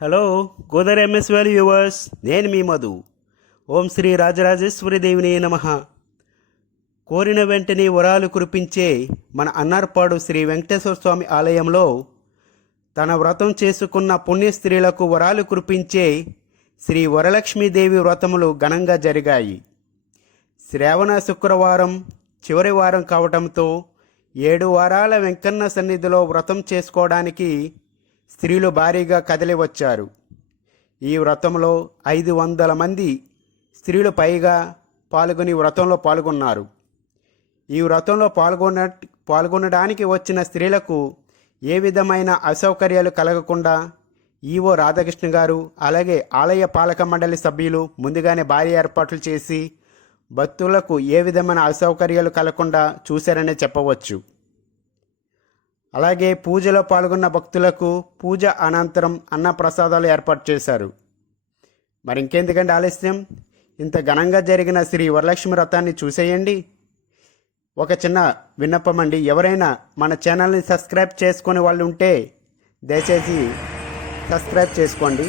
Hello Gwadar ఎంఎస్వెల్ viewers, నేను మీ మధు. ఓం శ్రీ రాజరాజేశ్వరి దేవిని నమః. కోరిన వెంటనే వరాలు కురిపించే మన అన్నార్పాడు శ్రీ వెంకటేశ్వర స్వామి ఆలయంలో తన వ్రతం చేసుకున్న పుణ్యస్త్రీలకు వరాలు కురిపించే శ్రీ వరలక్ష్మీదేవి వ్రతములు ఘనంగా జరిగాయి. శ్రావణ శుక్రవారం చివరి వారం కావటంతో 7 వారాల వెంకన్న సన్నిధిలో వ్రతం చేసుకోవడానికి స్త్రీలు భారీగా కదిలి వచ్చారు. ఈ వ్రతంలో 500 మంది స్త్రీలు పైగా వ్రతంలో పాల్గొన్నారు. ఈ వ్రతంలో పాల్గొనడానికి వచ్చిన స్త్రీలకు ఏ విధమైన అసౌకర్యాలు కలగకుండా ఈవో రాధాకృష్ణ గారు, అలాగే ఆలయ పాలక మండలి సభ్యులు ముందుగానే భారీ ఏర్పాట్లు చేసి భక్తులకు ఏ విధమైన అసౌకర్యాలు కలగకుండా చూశారనే చెప్పవచ్చు. అలాగే పూజలో పాల్గొన్న భక్తులకు పూజ అనంతరం అన్నప్రసాదాలు ఏర్పాటు చేశారు. మరి ఇంకెందుకంటే ఆలస్యం, ఇంత ఘనంగా జరిగిన శ్రీ వరలక్ష్మి వ్రతాన్ని చూసేయండి. ఒక చిన్న విన్నపం అండి, ఎవరైనా మన ఛానల్ని సబ్స్క్రైబ్ చేసుకునే వాళ్ళు ఉంటే దయచేసి సబ్స్క్రైబ్ చేసుకోండి.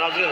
రాజు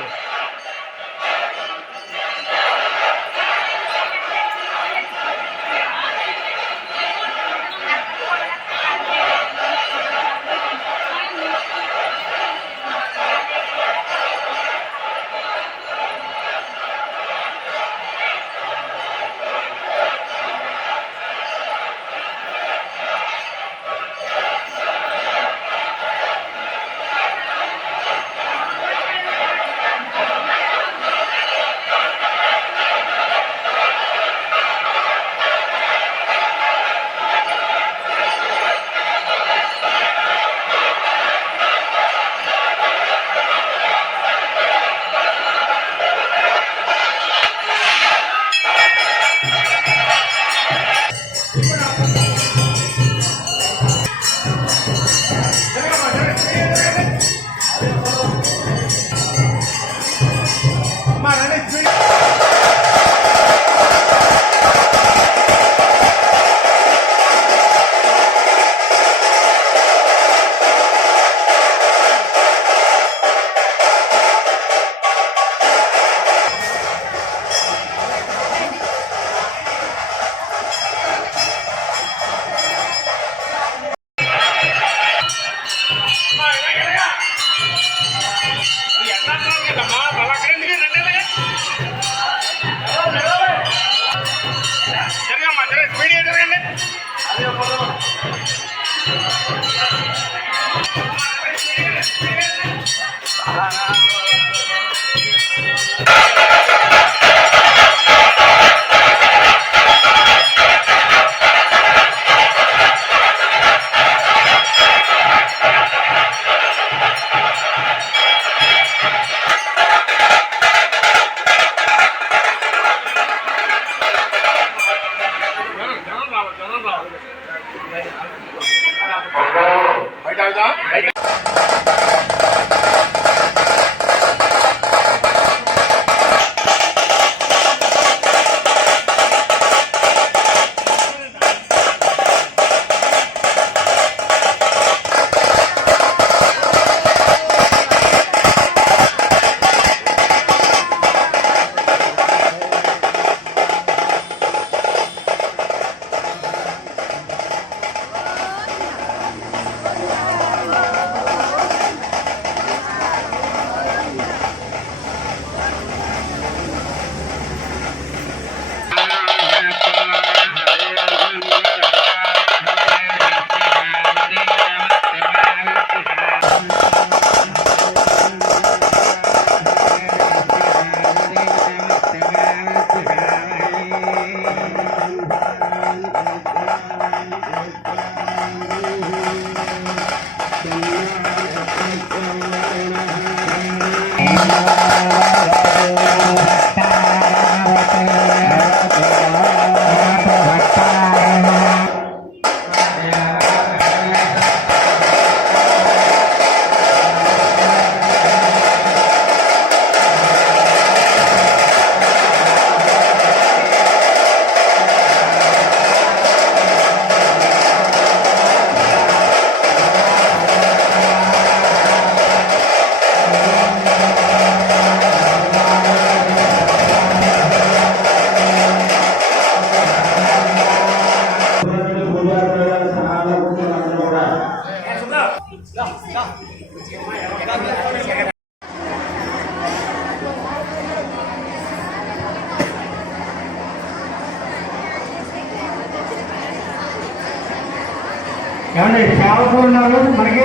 ఏమంటే సేవకులు ఉన్నారు మనకి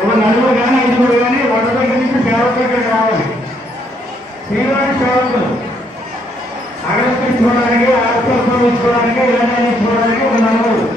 ఒక నలుగురు కానీ ఐదుగురు కానీ వంట దగ్గర నుంచి సేవకులు ఇక్కడికి రావాలి. శ్రీవారి సేవకులు అగరత్తి చూడడానికి ఆరోగ్యం ఇచ్చుకోవడానికి ఇలాంటి ఇచ్చుకోవడానికి ఒక నలుగురు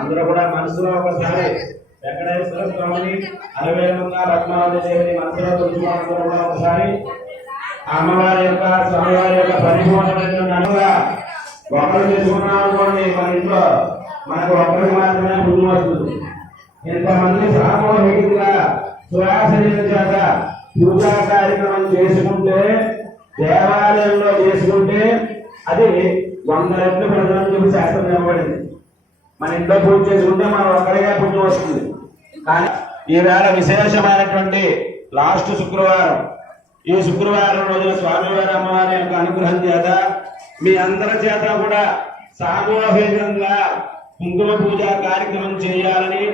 అందరూ కూడా మనసులో ఒకసారి వెంకటేశ్వర స్వామిని అలవేలుగా పద్మావతి దేవిని మనసులో తులుచుకోవడం కూడా ఒకసారి అమ్మవారి యొక్క స్వామివారి యొక్క పరిపూర్ణమైనగా ఒకరు చేసుకున్నాం అనుకోండి మన ఇంట్లో మనకు ఒకరికి మాత్రమే పుణ్యం వస్తుంది. ఇంతమంది సామూహికంగా సువాసనీయ చేత పూజా కార్యక్రమం చేసుకుంటే దేవాలయంలో చేసుకుంటే అది 100 రెట్లు ప్రజలను చెప్పి శాస్త్రం ఇవ్వబడింది. మన ఇంట్లో పూజ చేసుకుంటే మనం ఒక్కరిగా పుణ్యం వస్తుంది. కానీ ఈవేళ విశేషమైనటువంటి లాస్ట్ శుక్రవారం, ఈ శుక్రవారం రోజున స్వామివారి అమ్మవారి యొక్క అనుగ్రహం చేత మీ అందరి చేత కూడా సామూహికంగా కుంకుమ పూజా కార్యక్రమం చేయాలని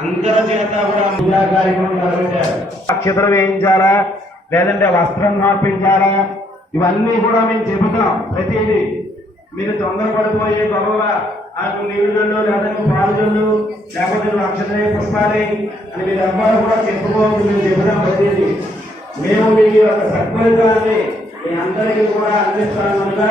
అందరి చేత కూడా పూజా కార్యక్రమం నిర్వహించారు. అక్షతలు వేయించాలా లేదంటే వస్త్రం సమర్పించాలా ఇవన్నీ కూడా మేము చెబుతాం. ప్రతిదీ మీరు తొందరపడిపోయే గొడవ నాకు నీళ్ళు జల్లు లేదా పాలు జల్లు లేకపోతే నువ్వు అక్షతయ్య పుష్పాలే అని మీరు ఎవ్వరు కూడా చెప్పుకోవద్దు. మేము చెబుతాం ప్రతిదీ. మేము మీకు ఒక సత్ఫలితాన్ని మీ అందరికీ కూడా అందిస్తామనగా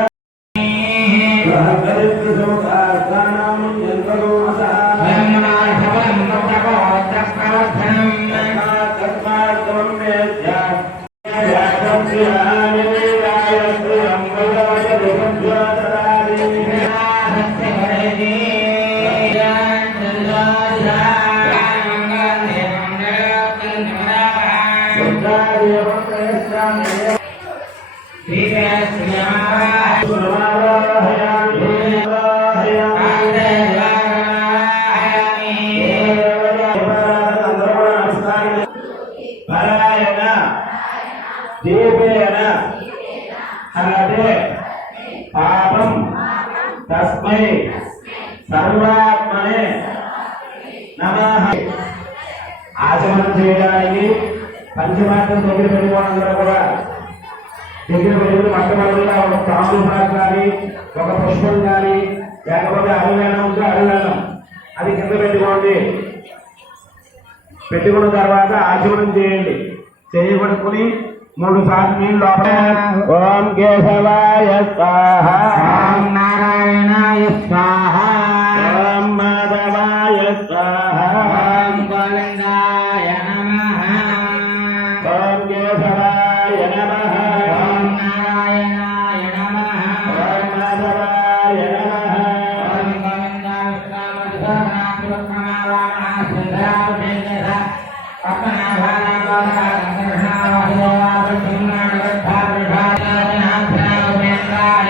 పాపం తస్మై సర్వాత్మనే నమః. ఆచమనం చేయడానికి పంచమార్థం దగ్గర పెట్టుకోవడం కూడా దగ్గర పెట్టుకుని మొట్టమొదటిగా ఒక తాములు పాకు కానీ ఒక పుష్పం కానీ లేకపోతే అరువేణం ఉంటే అరువేణం అది కింద పెట్టుకోండి. పెట్టుకున్న తర్వాత ఆచమనం చేయండి. చేయబడుకుని 3 సార్లు నీళ్ళు లోపల ఓం కేశవాయ స్వాహ, ఓం నారాయణాయ స్వాహ, ఓం మాధవాయ స్వాహ, ఓం గోవిందాయ నమః, ఓం కేశవాయ నమః, ఓం నారాయణాయ నమః, ఓం మాధవాయ నమః. ఓం గోవిందాయ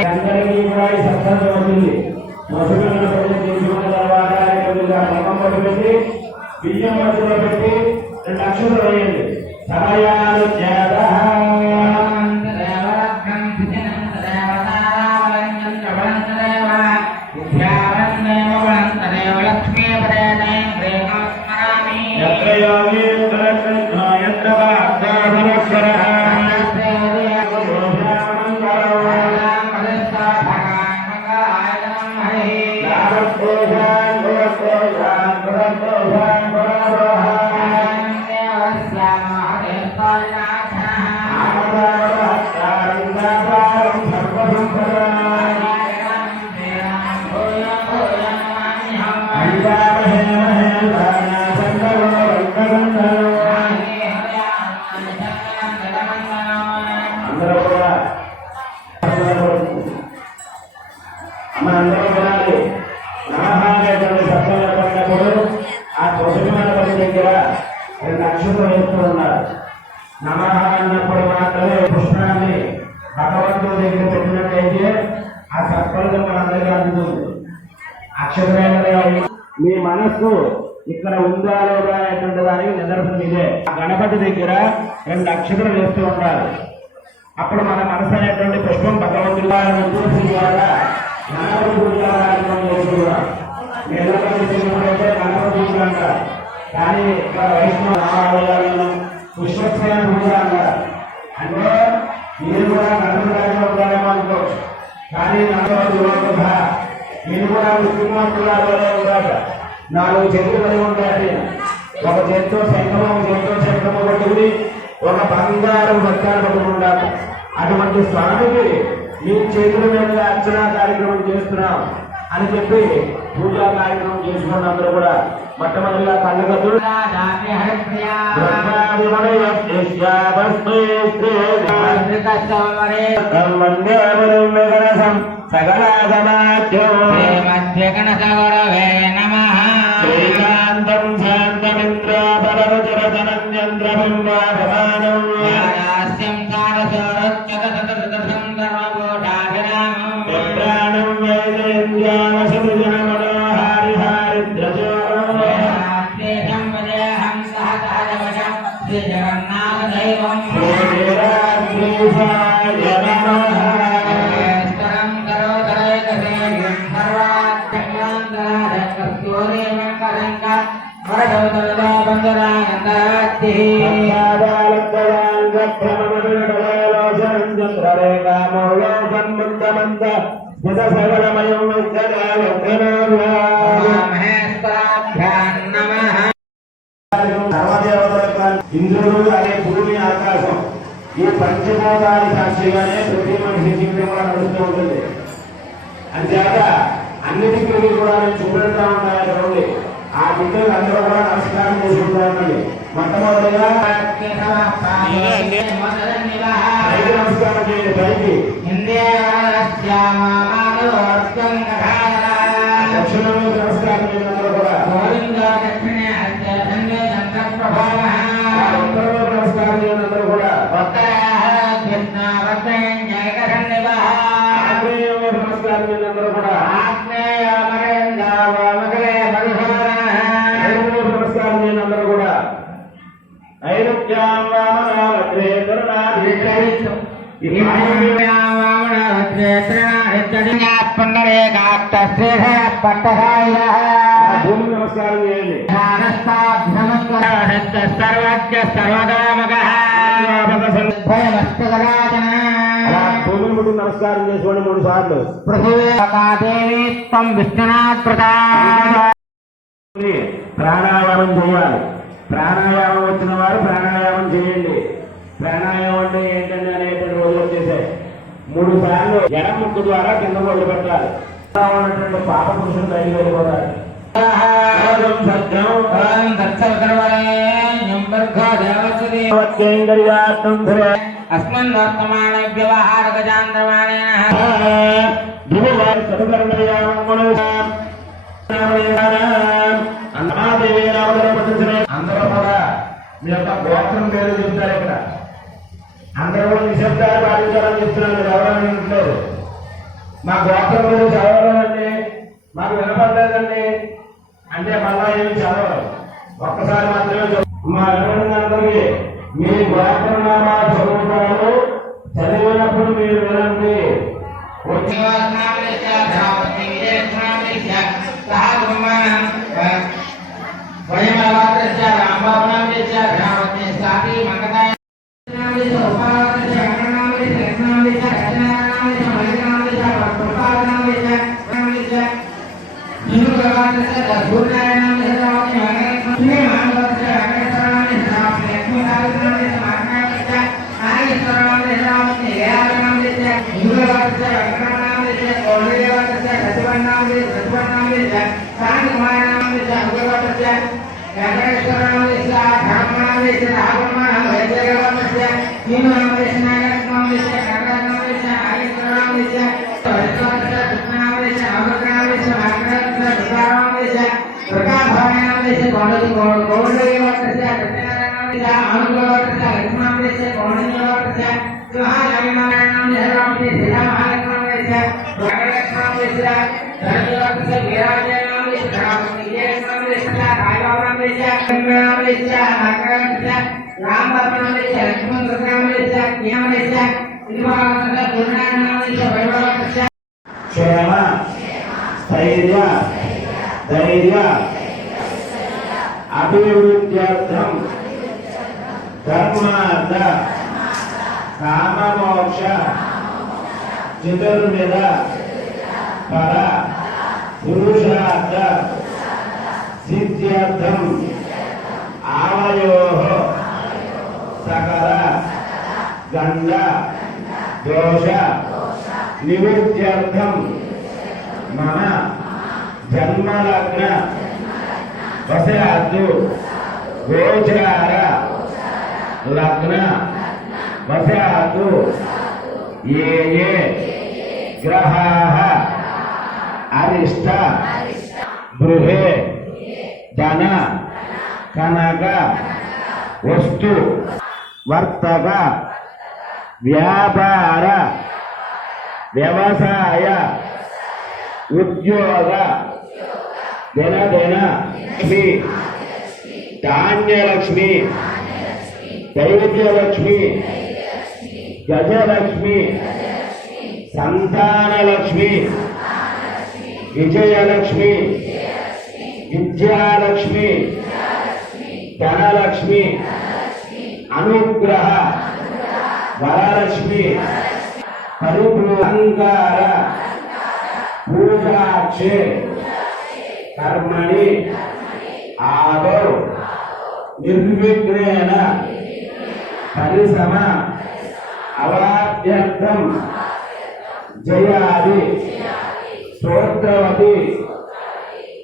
అందరికీ కూడా ఈ సత్సంగం వచ్చింది. మొదటి తీసుకున్న తర్వాత క్రమం పెట్టి బియ్యం మధ్యలో పెట్టి 2 అక్షరాలు వేయండి. సమయాలు మనందరం వినాలి. నమః అనేటువంటి శబ్దం చెప్పినప్పుడు ఆ తులసిమాల దగ్గర 2 అక్షరాలు వేస్తూ ఉన్నారు. నమః అన్నప్పుడు మాత్రమే పుష్పాన్ని భగవంతుడి దగ్గర పెట్టినట్లయితే ఆ సత్ఫలితం మనందరికీ అందుతుంది. అక్షరమైన మీ మనస్సు ఇక్కడ ఉందా లేదా అనేటువంటి దానికి నిదర్శనం ఇదే. ఆ గణపతి దగ్గర 2 అక్షరాలు వేస్తూ ఉంటారు. అప్పుడు మన మనసు అనేటువంటి పుష్పం భగవంతుడి ద్వారా గణపతి పూజ చిన్నప్పుడైతే గణపతి పూజ అంటారు. కానీ ఇక్కడ వైష్ణవ రామాలయాలను పుష్పసేన పూజ అంటారు. అంటే మీరు కూడా గణపతి గారిలో ఉంటారేమో అనుకోవచ్చు. కానీ మీరు కూడా ముఖ్యమంత్రులలో ఉంటారు. 4 చేతులు కలిగి ఉంటాయి. ఒక చేతితో శంఖము, ఒక చేతితో శంఖము పట్టుకుని ఒక బంగారు వస్త్రాలు పట్టుకుంటారు. అటువంటి స్వామికి మీ చేతుల మీద అర్చనా కార్యక్రమం చేస్తున్నాం అని చెప్పి పూజా కార్యక్రమం చేసుకున్న అందరూ కూడా మొట్టమొదటిగా కళ్ళగద్దుడు శ్రీకాంతం శాంతమిత్ర బలవచర ధనంజంద్రభింబాభిమానం ప్రాణం స్థిత సకలమయం సర్వదేవతల ఇంద్రుడు అనే భూమి ఆకాశం ఈ పంచభూతాల సాక్షిగానే ప్రతి మనిషి జీవితం కూడా నడుస్తూ ఉంటుంది. అంతేకాక అన్ని దిక్కులు కూడా నేను చూపెడతా ఉంటాను చూడండి. ఆ దిక్కులు అందరూ కూడా నమస్కారం చేసుకుంటూ ఉండండి. మొట్టమొదటిగా పైకి నమస్కారం చేయండి. పైకి దక్షిణంలో నమస్కారం చేయండి. అందరూ కూడా ఉత్తరంలో నమస్కారం చేయండి. అందరూ కూడా ఆగ్నేయంలో నమస్కారం చేయండి. అందరూ కూడా నమస్కారం చేయండి. అందరూ కూడా ఐరుక్యాం వామనావగ్రే భూమి నమస్కారం చేయండి. భూమిని ముట్టి నమస్కారం చేసుకోండి 3 సార్లు. ప్రాణాయామం చేయాలి. ప్రాణాయామం వచ్చిన వారు ప్రాణాయామం చేయండి. ప్రాణాయామం అంటే ఏంటంటే అనేటువంటి రోజులు వచ్చేసాయి. 3 సార్లు ఎడం ముక్కు ద్వారా కింద మొదలు పెట్టాలి. ఉన్నటువంటి పాప పురుషులు బయటికి వెళ్ళిపోతారు. అస్మన్వర్తమాన వ్యవహార గజాంధ్రమాణేన అందరూ కూడా మీ యొక్క గోత్రం పేరు చెప్తారు. ఇక్కడ అందరూ కూడా నిశ్శబ్దాలు పాటించాలని చెప్తున్నారు. ఎవరైనా వినట్లేదు. మా గోత్రం పేరు చదవలేదండి, మాకు వినపడలేదండి అంటే మళ్ళా ఏమి చదవరు. ఒక్కసారి మాత్రమే మా అందరికీ మీ గోత్రనామా చదువుతారు. చదివినప్పుడు మీరు వినండి. క్షేమ స్థైర్య ధైర్య అభివృద్ధ్యర్థం ధర్మార్థ కామమోక్ష చతుర్విధ ఫల పురుషార్థ సిద్ధ్యర్థం ఆవయోః సకల గండ దోష నివృత్త్యర్థం మమ జన్మలగ్న వశాత్తు గోచార లగ్న వశాత్తు ఏ ఏ గ్రహాః అరిష్ట బృహే ధన కనక వస్తు వర్తక వ్యాపార వ్యవసాయ ఉద్యోగ దినదిన లక్ష్మి ధాన్యలక్ష్మి దైవజ్యలక్ష్మి గజలక్ష్మి సంతానలక్ష్మి విజయలక్ష్మి విద్యాలక్ష్మి ధనలక్ష్మి అనుగ్రహ వరలక్ష్మి పరిపూర్ణంకార పూజాక్షే కర్మణి ఆదౌ నిర్విఘ్నేన పరిశ్రమ అవాప్యర్థం జయాది స్తోత్రవతి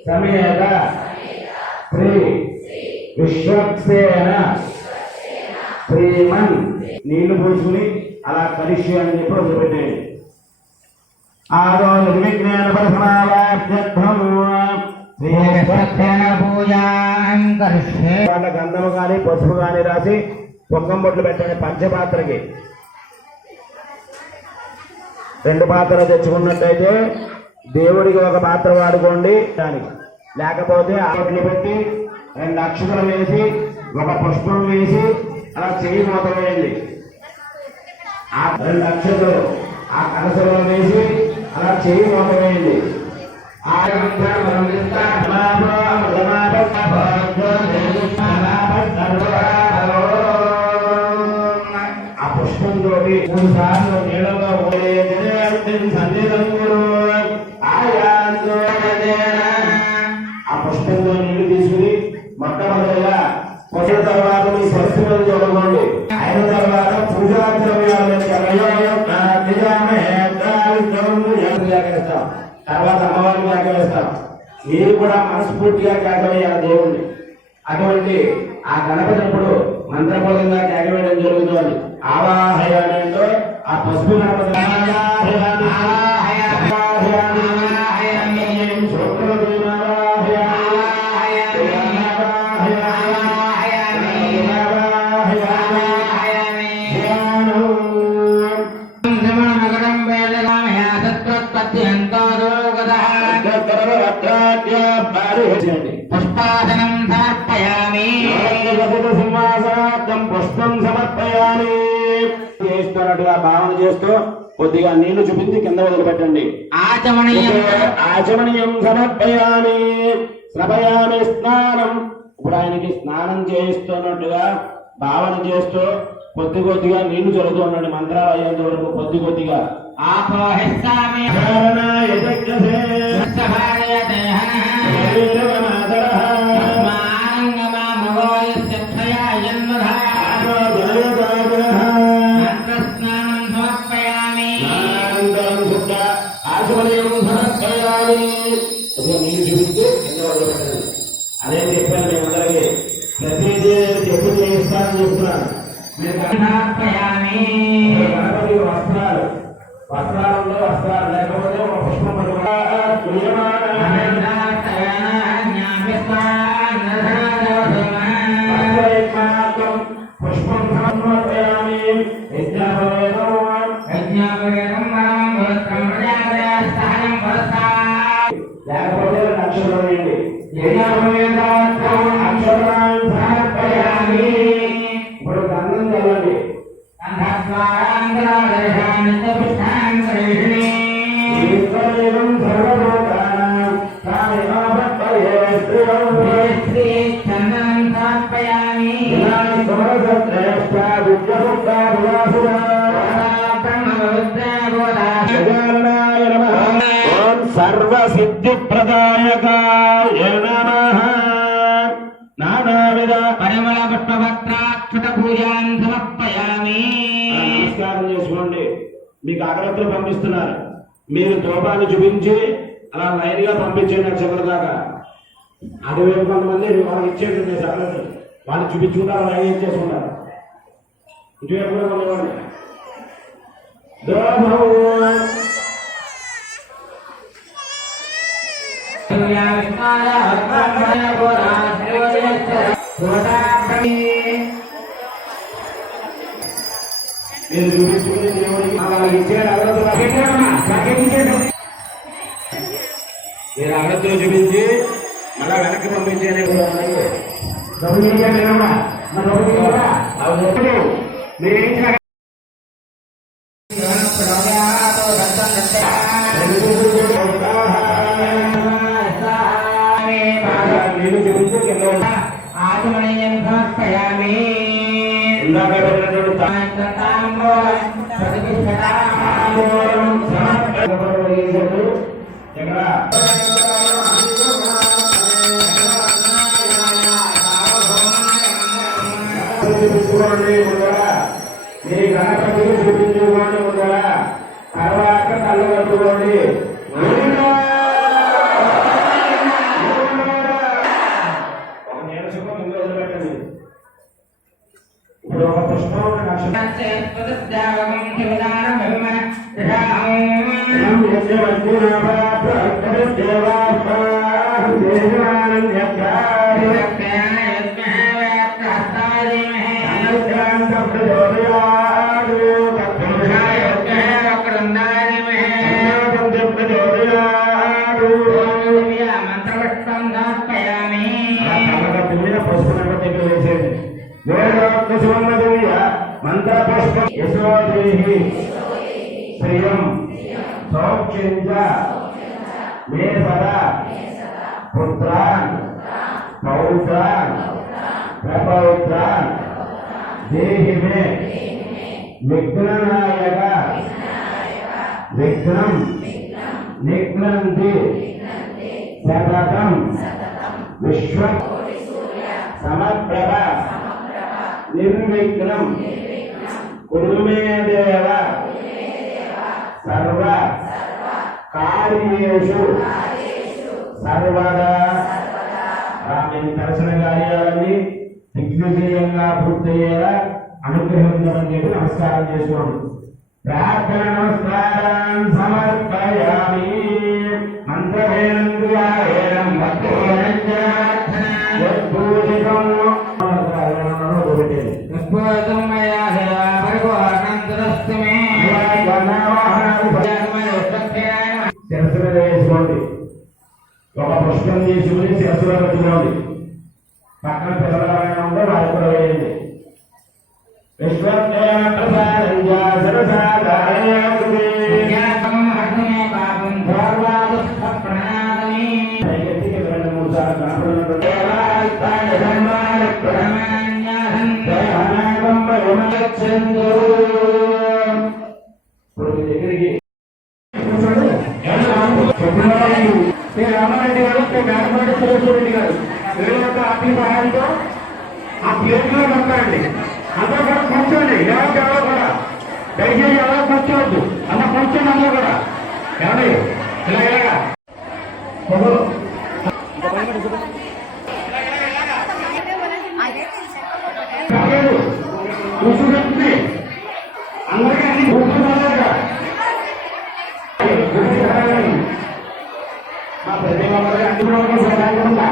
సమేత శ్రీ విశ్వక్సేన శ్రీమన్ నీళ్లు పోసుకుని అలా కలిసి అని చెప్పి వదిలిపెట్టేయండి. ఆదో నిర్విఘ్నేన పరిసమావాప్యర్థం వాళ్ళ గంధము కానీ పసుపు కానీ రాసి పొంగం బొట్లు పెట్టండి. పంచపాత్రకి 2 పాత్రలు తెచ్చుకున్నట్టయితే దేవుడికి ఒక పాత్ర వాడుకోండి దానికి, లేకపోతే ఆ బొట్లు పెట్టి 2 అక్షతలు వేసి ఒక పుష్పం వేసి అలా చెయ్యి మూత వేయండి. ఆ 2 అక్షతలు ఆ కలసలో వేసి అలా చెయ్యి మూత వేయండి. ఆ పుష్పంతో 3 సార్లు నీళ్ళలో ఆ పుష్పంతో నీళ్లు తీసుకుని మొట్టమొదటిగా పొట్టిన తర్వాత మీ పరిస్థితులను చూడకండి. అయిన తర్వాత పూజా ద్రవ్యాలు తర్వాత అమ్మవారిని కేకవేస్తాం. మీరు కూడా మనస్ఫూర్తిగా కేకవేయాలి దేవుణ్ణి. అటువంటి ఆ గణపతిప్పుడు మంత్రపూర్వకంగా కేకవేయడం జరుగుతుంది. ఆవాహయానంలో ఆ పసుపు గణపతి పుష్పాసనం సమర్పయామి. సింహాసనార్థం పుష్పం సమర్పయామి చేస్తున్నట్టుగా భావన చేస్తూ కొద్దిగా నీళ్లు చూపించి కింద వదిలిపెట్టండి. ఆచమనీయం సమర్పయామి. శ్రపయామి స్నానం. ఇప్పుడు ఆయనకి స్నానం చేయిస్తున్నట్టుగా భావన చేస్తూ కొద్దిగా నీళ్లు చదువుతూ ఉండండి. మంత్రాలు అయ్యేంత వరకు కొద్దిగా ఆపోహిస్తామి. అదే చెప్పాను మేము అందరికీ ప్రతిదీ చెప్పు చేయిస్తానని చెప్తున్నాను. వస్త్రాలలో వస్త్రాలు లేకపోతే ఒక పుష్పం పుష్పం సమర్పయామి. లేకపోతే అక్షరం వేయండి. ఇప్పుడు గంధం చల్లండి. సర్వసిద్ధిప్రదాయకాయ నమః. నానావిధ పరిమళ పుష్పపత్రాక్షత పూజాన్ సమర్పయామి. నమస్కారం చేసుకోండి. మీకు అగరత్తులు పంపిస్తున్నారు. మీరు ధూపాన్ని చూపించి అలా లైన్ గా పంపించండి నక్షత్రం దాకా. అటువైపు కొంతమంది వాళ్ళకి ఇచ్చేటువంటి అగరత్తులు వాళ్ళు చూపించుకుంటారు, లైన్ ఇచ్చేసుకుంటారు. ఇటువైపు కూడా కొంతమంది మీరు చూపించుకుని దేవుడికి వాళ్ళకి ఇచ్చే అగరత్తులు మీరు అగరత్తులు చూపించి మళ్ళా వెనక్కి పంపించేది కూడా ఉన్నాయి. మీరు ఆచమనీయం సమర్పయామి. ఎక్కడ చూపించుకోండి ముందర మీ గణపతిని చూపించుకోండి ముందర తర్వాత కళ్ళు కట్టుకోండి ఒక నిరసన ముందు వదిలిపెట్టండి ఇప్పుడు ఒక పుష్పం మంత్రపుష్పం యశోదేహి శ్రియం సౌఖ్యం చ మే సదా పుత్రాన్ పౌత్రాన్ ప్రపౌత్రాన్ దేహి మే విఘ్ననాయక విఘ్నం నిఘ్నంతి సతతం విశ్వ సమప్రభ నిర్విఘ్నం కురు మే దేవ సర్వ కార్యేషు సర్వదా మీ దర్శన కార్యాలన్నీ దిగ్విజయంగా పూర్తయ్యేలా అనుగ్రహించమని చెప్పి నమస్కారం చేసుకోండి. ప్రార్థన నమస్కారాన్ని సమర్పయామి. మంత్రవేణం శిరస్సులో వేసుకోండి. ఒక పుష్పం తీసుకుని శిరస్సులో పెట్టుకోండి. పక్కన పిల్లలైనా ఉంటే వారి కూడా వేయండి. రామారెడ్డి గారు మేకపాటి సురేశ్వరెడ్డి గారు వీళ్ళ యొక్క ఆర్థిక సహాయంతో ఆ ప్లేట్లో నొక్కండి. అందరూ కూడా కూర్చోండి. ఎవరు కూడా దయచేసి ఎవరు కూర్చోవద్దు. అన్న కూర్చోండి అందరూ కూడా. ఏమండి ఇలాగా కూర్చుంటుంది. అందరికీ అన్ని కూర్చున్నారుగా మా ప్రతి ఒక్కరికి అందులో సహాయం ఉందా?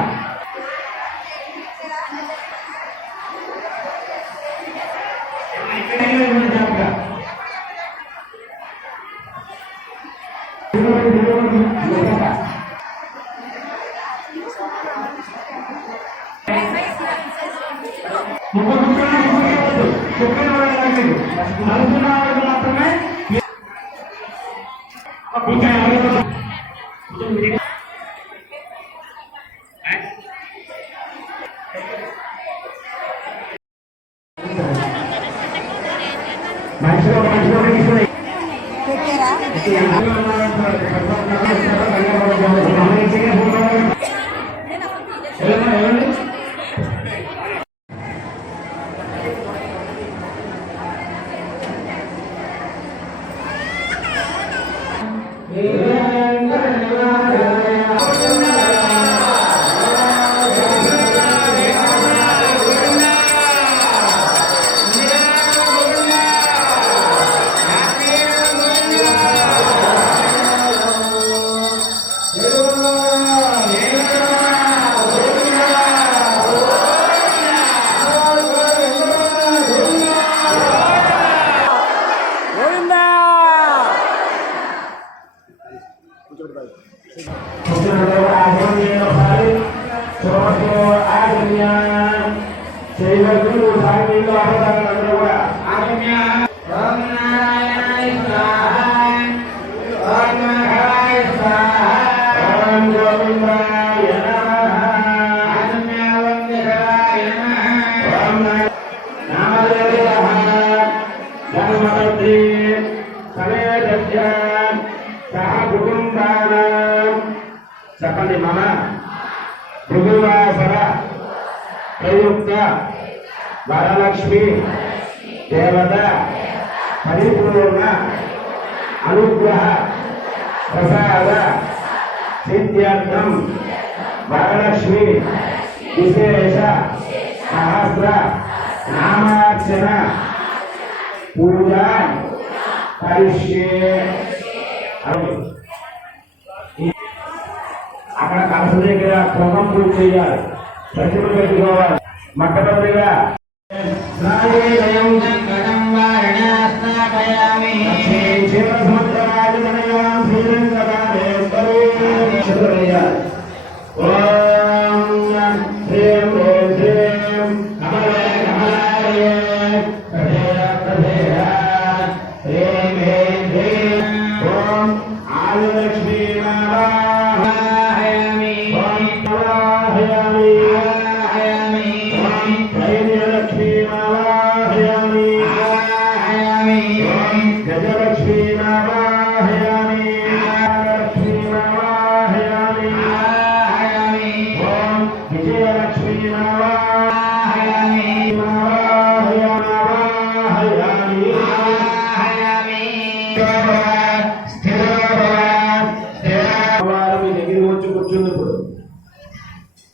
మాత్రమే సహ కుటుంబానాం చెప్పండి. మన భృగువాసర ప్రయుక్త వరలక్ష్మి దేవత పరిపూర్ణ అనుగ్రహ ప్రసాద సిద్ధ్యర్థం వరలక్ష్మి విశేష సహస్ర నామార్చన పూజ కరిష్యే. అక్కడ కలస దగ్గర కుంభం పూజ చేయాలి, ప్రతిమ పెట్టుకోవాలి. మొట్టమొదటిగా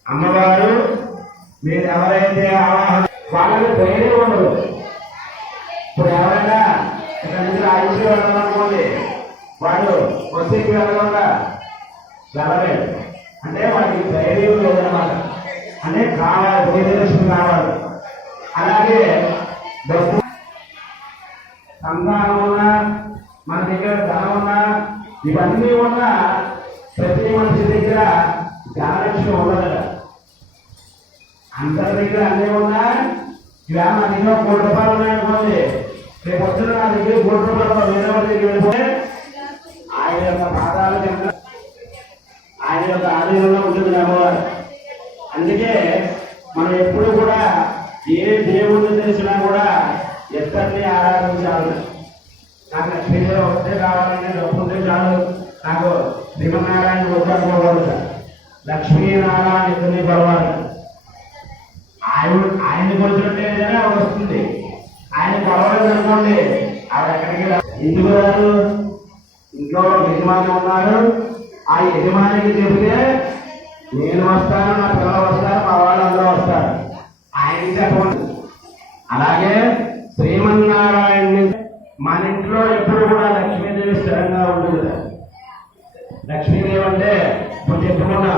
అమ్మవారు మీరు ఎవరైతే ఆవాహన వాళ్ళకి ధైర్యం ఉండదు. ఇప్పుడు ఎవరైనా ఇక్కడ నుంచి ఆయుష్ వెళ్ళాలనుకోండి, వాడు వచ్చేకి వెళ్ళకుండా వెళ్ళలేదు అంటే వాడికి ధైర్యం లేదన్నమాట. అంటే కావాలి, ధైర్యలక్ష్మి కావాలి. అలాగే సంతానం ఉన్నా, మన దగ్గర ధనం ఉన్నా, ఇవన్నీ ఉన్నా ప్రతి మనిషి దగ్గర ధనలక్ష్మి ఉండదు. అందరి దగ్గర అన్నీ ఉన్నా, ఇవాళ నా దగ్గర 1 కోటి రూపాయలు ఉన్నాయనుకోండి, రేపు వచ్చిన నా దగ్గర 1 కోటి రూపాయలు వేరే వాళ్ళ దగ్గర వెళ్ళిపోతే ఆయన యొక్క పాదాల కింద ఆయన యొక్క ఆధీనంలో ఉంటుంది అమ్మవారు. అందుకే మనం ఎప్పుడు కూడా ఏ దేవుడిని తెలిసినా కూడా ఇద్దరిని ఆరాధించాలి. నాకు లక్ష్మీదేవి ఒకటే కావాలంటే డబ్బు ఉంటే చాలు, నాకు శ్రీమన్నారాయణ వద్దనుకోకూడదు. లక్ష్మీనారాయణ ఇద్దరిని పర్వాలి. ఆయన కొలిచినట్టు ఏదైనా వస్తుంది. ఆయన పర్వాలేదు అనుకోండి, ఆవిడ ఎక్కడికి ఇందుకు రాదు. ఇంట్లో యజమాని ఉన్నారు, ఆ యజమానికి చెబితే నేను వస్తాను, నా పిల్లలు వస్తారు, మా వాళ్ళందరూ వస్తారు, ఆయనకి చెప్పండి. అలాగే శ్రీమన్నారాయణని మన ఇంట్లో ఎప్పుడు కూడా లక్ష్మీదేవి స్థిరంగా ఉంటుంది. లక్ష్మీదేవి అంటే ఇప్పుడు చెప్పుకున్నా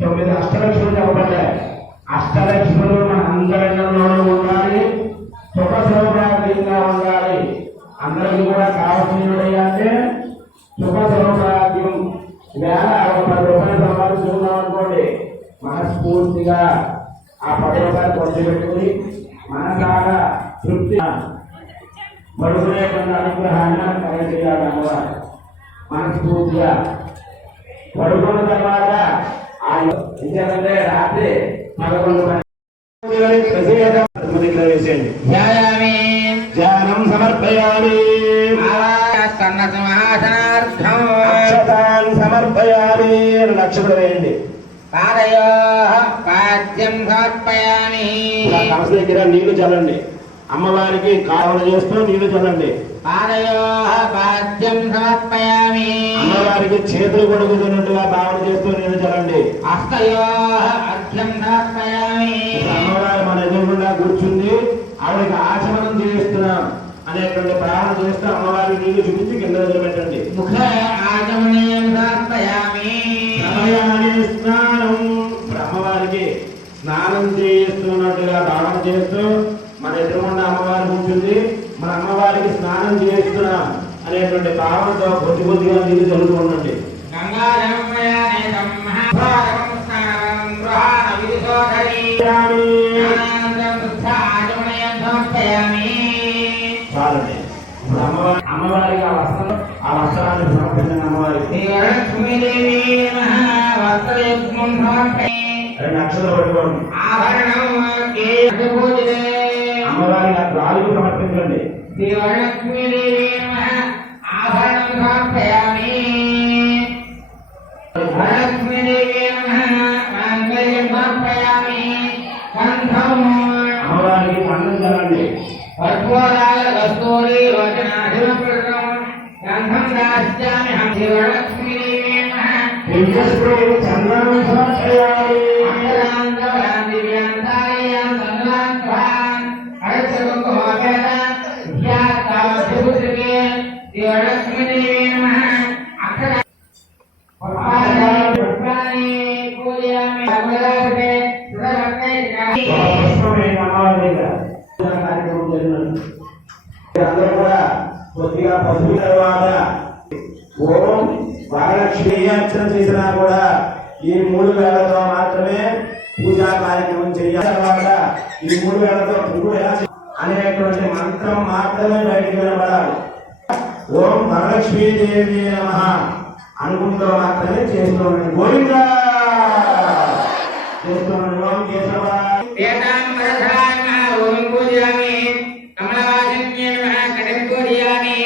9 అష్టలక్ష్ములు చెప్పబడ్డాయి. అష్టలక్ష్ములు మన అందరిలోనూ ఉండాలి, సుఖ సౌభాగ్యంగా ఉండాలి. అందరికీ కూడా కావాల్సిన అంటే సుఖ సౌభాగ్యం. వేళ 10 రూపాయలు సంపాదించుకున్నాం అనుకోండి, మనస్ఫూర్తిగా ఆ 10 రూపాయలు ఖర్చు పెట్టుకుని మనసాగా తృప్తి పడుకునే అనుగ్రహాన్ని కలిగజేయాలి అమ్మవారు. మనస్ఫూర్తిగా పడుకున్న తర్వాత ఎందుకంటే రాత్రి 11 వేసేయండి. ధ్యానం సమర్పయామి, అక్షతాన్ సమర్పయామి. నక్షత్రం వేయండి. పాద్యం సమర్పయామి. కలస దగ్గర నీళ్లు చల్లండి. అమ్మవారికి కావన చేస్తూ నీళ్లు చల్లండి. పాద్యం సమర్పయామి. అమ్మవారికి చేతులు కొడుకుతున్నట్టుగా భావన చేస్తూ నీళ్లు చల్లండి. అర్ఘ్యం సమర్పయామి. అమ్మవారు మన ఎదురుగుండా కూర్చుంది, ఆవిడకి ఆచమనం చేస్తున్నాం అనేటువంటి భావన చేస్తూ అమ్మవారికి నీళ్లు చూపించి కింద వదిలిపెట్టండి. ముఖ ఆచమనీయం సమర్పయామి. స్నానం, అమ్మవారికి స్నానం చేస్తున్నట్టుగా భావన చేస్తూ మన ఎదురుగుండా అమ్మవారు కూర్చుంది, మన అమ్మవారికి స్నానం చేస్తున్నాం అనేటువంటి భావనతో కొద్దిగా నీళ్ళు చదువుతూ ఉండండి. చాలండి. అమ్మవారికి ఆ వస్త్రాన్ని సమర్పించండి. అమ్మవారికి 2 అక్షరాలు పట్టుకోండి. అమ్మవారికి ఆ రాళ్ళు సమర్పించండి. ఆభరణం సమర్పయామి. అమ్మవారికి పండించాలండి. కర్పూరాల కస్తూరి లోచనాధిపృతం గంధం దాస్యామి హం శివలక్ష్మీదేవి నమః. చంద్రం సమర్పయామి. మంగళాంగళాం దివ్యాంతారయాం మంగళాంగళాం అర్చకుమోపేత విద్యాతావద్భుతృకే శివలక్ష్మీదేవి నమః. అక్షర పుష్పాన్ని పూజయామి మంగళారతే సురవత్తే కార్యక్రమం జరిగినట్టు అందరూ కూడా కొద్దిగా పసుపు తర్వాత ఓం వరలక్ష్మి అర్చన చేసినా కూడా ఈ 3 వేళతో మాత్రమే పూజా కార్యక్రమం చేయాలి. తర్వాత ఈ 3 వేళతో పువ్వు అనేటువంటి మంత్రం మాత్రమే బయటికి వినబడాలి. ఓం వరలక్ష్మీదేవి నమః అనుకుంటూ మాత్రమే చేస్తున్నాను. గోవిందా చేస్తున్నాను. ఓం కేశవ వేదాంబరధరాయ నమః. ఓం పూజయామి కమలవాసిన్యే నమః. కటిం పూజయామి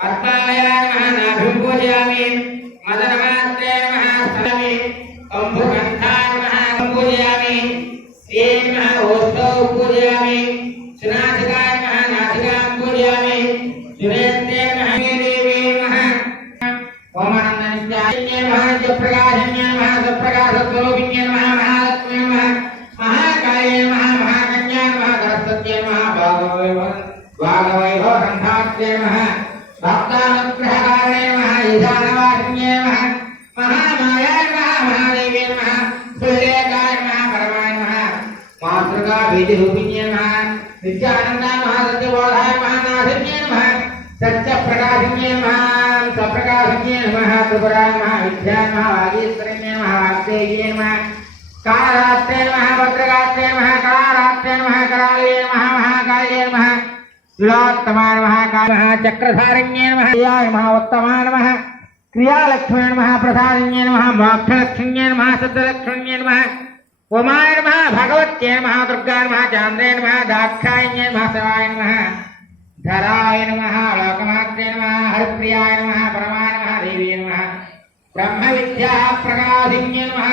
పద్మాలయ నమః. నాభిం పూజయామి మదనమాత్రే నమః. స్థలమి కంభుకంఠాయ నమః. పూజయామి శ్రీ నమః. ఓస్తౌ పూజయామి సునాసికాయ నమః. నాసికాం పూజయామి సురేంద్రే నమః. దేవీ నమః. ఓమానందనిత్యాయ నమః. జయప్రకాశన్య నమః. సప్రకాశస్వరూపిణ్య నమః. మహాలక్ష్మీ నమః. महाकाय नमः. महाकन्या नमः. सरस्वत्यै नमः. भागवैभव संधात्यै नमः. भक्तानुग्रहकारिणे नमः. ईशानवासिन्यै नमः. महामायाय नमः. महादेव्यै नमः. तुल्यकाय नमः. परमाय नमः. मातृका बीजरूपिण्यै नमः. नित्यानन्दाय नमः. सत्यबोधाय नमः. नाथिन्यै नमः. सत्यप्रकाशिन्यै नमः. सप्रकाशिन्यै नमः. त्रिपुराय नमः. विद्याय नमः. वागीश्वरिण्यै नमः. वाग्देव्यै नमः. कारात्रे नमः. भद्रगात्रे नमः. करारात्रे नमः. करालये नमः. महाकाल्ये नमः. शिलोत्तमाय नमः. कामः चक्रधारिण्ये नमः. क्रियाय नमः. उत्तमाय नमः. क्रियालक्ष्म्ये नमः. प्रसादिन्ये नमः. मोक्षलक्ष्म्ये नमः. सिद्धलक्ष्म्ये नमः. उमाय नमः. भगवत्यै नमः. दुर्गाय नमः. चान्द्रे नमः. दाक्षायण्ये नमः. शिवाय नमः. धराय नमः. लोकमात्रे नमः. हरिप्रियाय नमः. परमाय नमः. देवी नमः. ब्रह्मविद्या प्रकाशिन्ये नमः.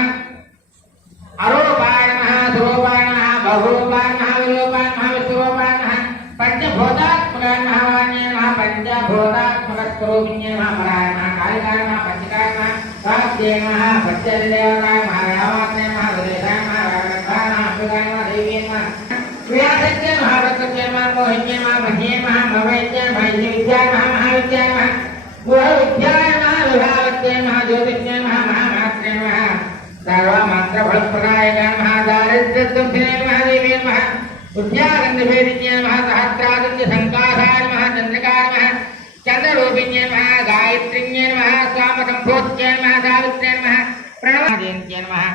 अरूपाय नमः. स्वरूपाय नमः. बहुरूपाय नमः. विरूपाय नमः. विश्वरूपाय नमः. पंचभूतात्मकाय नमः. वाण्ये नमः. पंचभूतात्मकस्वरूपिण्ये नमः. पराय नमः. कालिकाय नमः. पंचकाय नमः. वाक्ये नमः. पञ्चदेवताय नमः. रामात्रे नमः. विदेशाय नमः. वागर्भाय नमः. अम्बिकाय नमः. देव्यै नमः. क्रियाशक्त्यै नमः. रक्तत्यै नमः. मोहिन्यै नमः. मह्ये नमः. मवैद्यै नमः. विद्याय नमः. महाविद्याय नमः. गुरुविद्याय नमः. विभावत्यै नमः. ज्योतिष्यै नमः. महामात्रे नमः. सर्वमन्त्रफलप्रदाय नमः. दारिद्र्यदुःखिने नमः. देवे नमः. उद्यागन्धभेदिन्ये नमः. सहस्रादित्यसङ्कासाय नमः. चन्द्रिकाय नमः. चन्द्ररूपिण्ये नमः. गायत्रिण्ये नमः. स्वामसम्भूत्यै नमः. सावित्र्यै नमः. प्रणवजयन्त्यै नमः.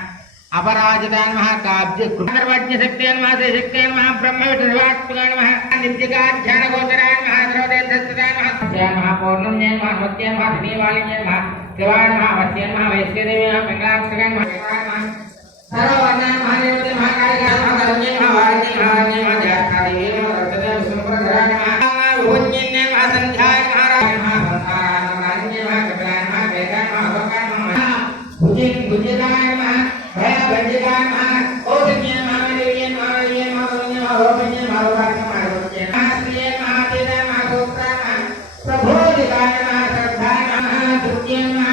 अपराजिताय नमः. काव्यकृतर्वज्ञशक्त्यै नमः. श्रीशक्त्यै नमः. ब्रह्मविष्णुवात्मकाय नमः. नित्यकाध्यानगोचराय नमः. सर्वदेशस्थिताय नमः. नमः. पौर्णम्यै नमः. मत्यै नमः. धनीवालिन्यै नमः. शिवाय नमः. वस्यै नमः. वैश्यदेवी नमः. मंगलाक्षकाय नमः. सर्ववर्णाय नमः. देवते नमः. कालिकाय नमः. करुण्यै नमः. वारिण्यै नमः. वारिण्यै नमः. ज्येष्ठादेवी नमः. रक्तदेव विष्णुपुरधराय नमः. विभुन्यै नमः. सन्ध्याय नमः. राय नमः. संसाराय नमः. राजिन्यै नमः. कपिलाय नमः. वेदाय नमः. अलोकाय नमः. भुजिताय नमः. भयभञ्जिताय नमः. औषध्यै नमः. देव्यै नमः. देव्यै नमः. वरुण्यै नमः. रूपिण्यै नमः. रूपाय नमः. रूपत्यै नमः. श्रियै नमः. तेजाय नमः. सूत्राय नमः. प्रभोदिताय नमः. श्रद्धाय नमः. धृत्यै नमः.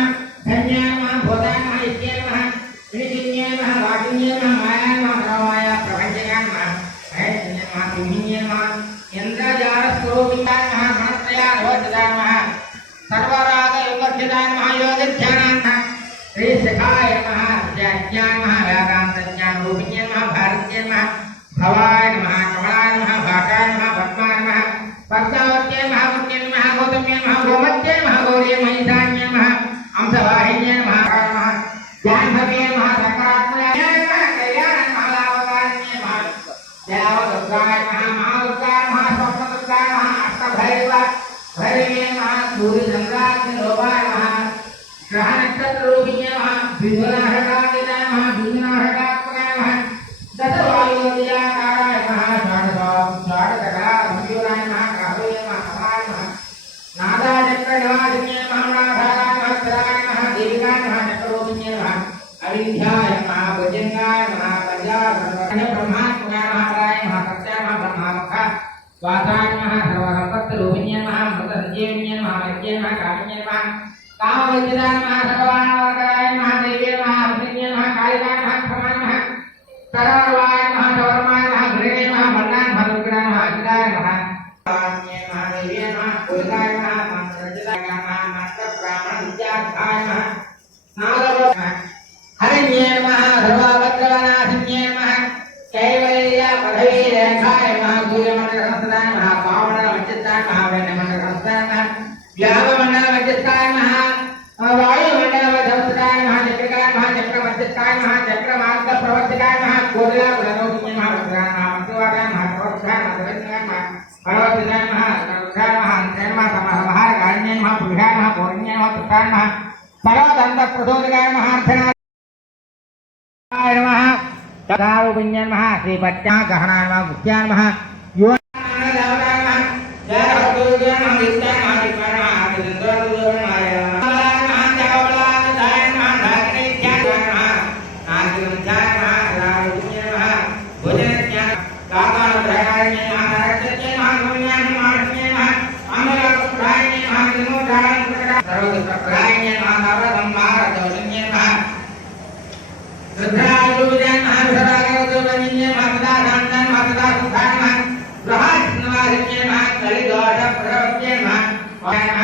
धन्याय नमः. भूताय नमः. इत्यै नमः. विनिचिन्यै नमः. वाकिन्यै नमः. मायाय नमः. प्रमाया प्रभञ्जयाय नमः. महेश्वन्यै नमः. सिंहिन्यै नमः. इन्द्रजालस्वरूपिताय नमः. गणत्रयाधिपतिताय नमः. सर्वरागविवर्जिताय नमः. योगध्यानाय नमः. श्रीशिखाय नमः. ज्ञाय नमः. वेदान्तज्ञानरूपिण्यै नमः. भारत्यै नमः. भवाय नमः. कमलाय नमः. भाटाय नमः. पद्माय नमः. पद्मावत्यै नमः. मुक्त्यै नमः. गौतम्यै नमः. गोमत्यै नमः. गौर्यै महिषान्यै नमः. अंशवाहिन्यै नमः. जाह्नव्यै नमः. सकरात्मयाय नमः. कल्याणाय नमः. लाभकारिण्यै नमः. देवदुर्गाय नमः. महादुर्गाय नमः. स्वप्नदुर्गाय नमः. अष्टभैरव्यै नमः. सूर्यचन्द्राग्निलोभाय नमः. ग्रहनक्षत्ररूपिण्यै नमः. द्विगुणाहृताय नमः. द्विगुणाहृतात्मकाय नमः. दशवायुर्याकाराय नमः. षाडकलामयूराय नमः. काव्ये नमः. कमलाय नमः. नादाचक्रनिवासिन्यै नमः. नाथाय नमः. स्थराय नमः. देविकाय नमः. चक्ररूपिण्यै नमः. अविद्याय नमः. भुजङ्गाय नमः. पंजाब ब्रह्मात्मकाय नमः. पराय नमः. सत्याय नमः. स्वासाय नमः सर्वसंपत्तिरूपिण्ये नमः मृतसञ्जीविन्ये नमः मर्त्ये नमः कामिन्ये नमः कामवज्जिताय नमः सर्वावताराय नमः देव्ये नमः अभिन्ये नमः कालिकाय नमः क्षमाय नमः सर्वाय नमः सवर्माय नमः गृहे नमः मन्नाय नमः दुर्गणाय नमः अखिलाय नमः काम्ये नमः देव्ये नमः कुलकाय नमः मंत्ररचिताय नमः मंत्रब्राह्मण विद्यार्थाय नमः नागवत्मः हरिण्ये नमः सर्वभद्रवनाशिन्ये नमः कैवल्य पदवी रेखाय नमः सूर्यमण्डलसंस्थाय नमः पावनमञ्चिताय नमः वेणमण्डलसंस्थाय नमः व्याममण्डलमञ्चिताय नमः वायुमण्डलसंस्थाय नमः चक्रकाय नमः चक्रमञ्चिताय नमः चक्रमार्गप्रवर्तकाय नमः कोरिलाकुलनौकिन्ये नमः वज्राय नमः मन्त्रवादाय नमः प्रवर्तकाय नमः धरण्याय नमः भगवद्गीताय नमः करुणाय नमः अन्त्याय नमः समाहारकारिण्ये नमः पुरुषाय नमः पौर्ण्ये नमः पुत्राय नमः सर्वतन्त्रप्रचोदकाय नमः अर्धनाय नमः तथारूपिण्ये नमः श्रीपत्या गहनाय नमः गुह्याय नमः युवाय नमः जय हरदुर्गे नमः विद्याय नमः विद्याय नमः आदिन्द्रदुर्गे नमः जगबलाय नमः धात्रीध्याय नमः नागरध्याय नमः रारूपिण्ये नमः भोजनज्ञान काकानुग्रहाय नमः नरक्षत्ये नमः गुण्याय नमः लक्ष्म्ये नमः अमरपुत्राय नमः विनोदाय नमः सर्वदुष्टप्राय नमः नवसंहार दोषिन्ये नमः रुद्रायुजन महासदागरदोलनिन्ये महासदानन्दन महासदासुखान महासदासुखानिन्ये महासलिदोषप्रवत्ये महासदानः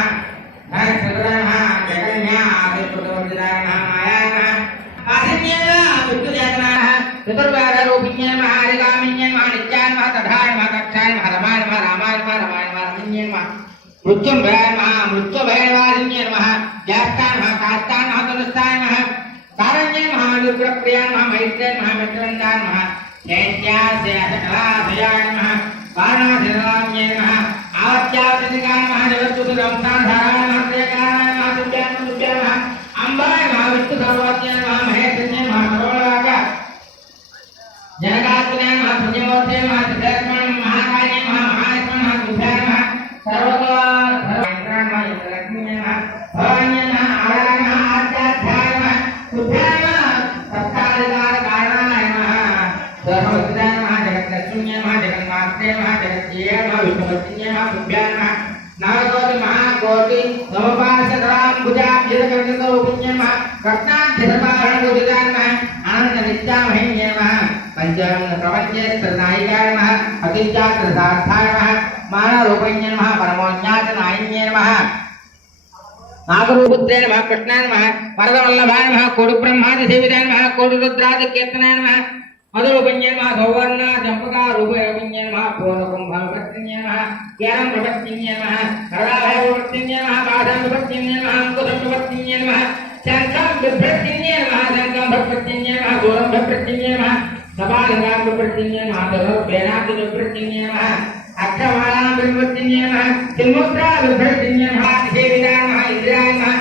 नरसुरनः जगन्या आदिपुत्रवज्राय मायाय आदिन्ये विष्णुजनः चतुर्वेदरूपिण्ये महारिगामिन्ये नित्याय तथाय कक्षाय रमाय रामाय रमाय रमिन्ये मृत्युंभयाय मृत्युभयवादिन्ये नमः ज्येष्ठाय काष्ठाय तनुष्ठाय कारण्ये महानुग्रहप्रियाय नमः मैत्रेय नमः मित्रवन्दाय नमः चैत्यास्य सकलाभयाय नमः वाराणसीराम्ये नमः आवत्यावतिकाय नमः जगत्सुखसंस्थानधाराय नमः प्रियकाराय नमः तुभ्याय नमः अम्बाय नमः विष्णुसर्वज्ञाय नमः महेशन्ये नमः सर्वलोक जनकात्मने नमः पुण्यमूर्ते नमः सिद्धेश्वराय नमः महाकाय नमः महालक्ष्मी नमः तुभ्याय नमः सर्वलोक सर्वैन्द्राय नमः इंद्रलक्ष्मी नमः भवान्ये नमः आराय नमः आद्याध्याय नमः तुभ्याय नमः सत्कारिकार कारणाय नमः सर्वसिद्धाय नमः जगत्लक्ष्म्ये नमः जगन्मात्रे नमः जगज्जिये नमः विष्णुपत्न्ये नमः तुभ्याय नमः नवकोटि महाकोटि नवपाशधराम्बुजाभ्युदकर्णितरूपिण्ये नमः रत्नाभ्यसर्वाभरणभूषिताय नमः आनन्दनित्यामहिन्ये नमः पञ्चप्रपञ्चेश्वरनायिकाय नमः अतिज्ञात्रसार्थाय नमः मानवरूपिण्ये नमः परमोज्ञातनायिन्ये नमः नागरूपुत्रे नमः कृष्णाय नमः वरदवल्लभाय नमः कोटिब्रह्मादिसेविताय नमः कोटिरुद्रादिकीर्तनाय नमः मधुरूपिण्ये नमः सौवर्ण चम्पका रूपयोगिन्ये नमः पूर्णकुम्भविभक्तिन्ये नमः केरमविभक्तिन्ये नमः करदाभयविभक्तिन्ये नमः पाठविभक्तिन्ये नमः अंकुशविभक्तिन्ये नमः शङ्खविभक्तिन्ये नमः शङ्खविभक्तिन्ये नमः दूरविभक्तिन्ये नमः सपालकाविभक्तिन्ये नमः धनुर्भेनादिविभक्तिन्ये नमः अक्षमालाविभक्तिन्ये नमः चिन्मुद्राविभक्तिन्ये नमः सेविताय नमः इंद्राय नमः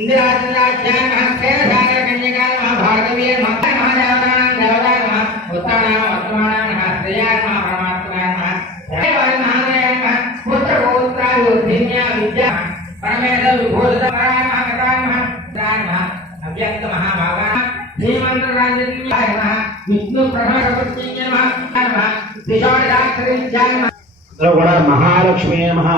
इंद्राचन्द्राख्याय नमः क्षीरसागरकन्यकाय नमः भार्गव्ये नमः महादेवतानां देवताय नमः उत्तमानां वर्तमानाय नमः श्रेयाय नमः परमात्मनाय नमः देवाय महादेवाय नमः पुत्रपौत्राय बुद्धिन्या विद्या परमेश विभूषितपराय नमः कटाय नमः इंद्राय नमः अव्यक्त महाभागाय श्रीमन्त्रराजन्याय नमः विष्णु प्रभवप्रत्यय नमः त्रिशोणाक्षरविद्याय नमः महालक्ष्मी नमः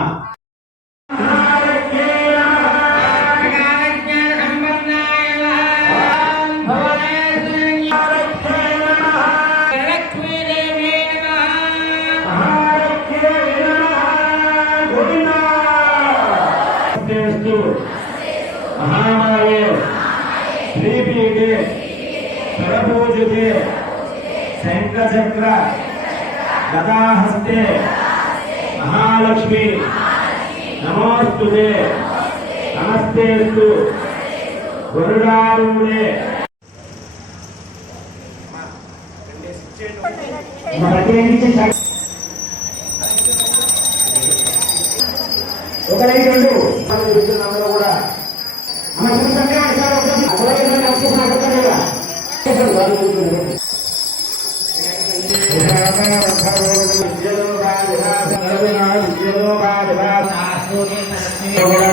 महामाये श्रीपीठे सरपूजिते शंखचक्र गदाहस्ते महालक्ष्मी नमोस्तुते नमस्तेस्तु गरुडारूढे ఒకరైతే కూడా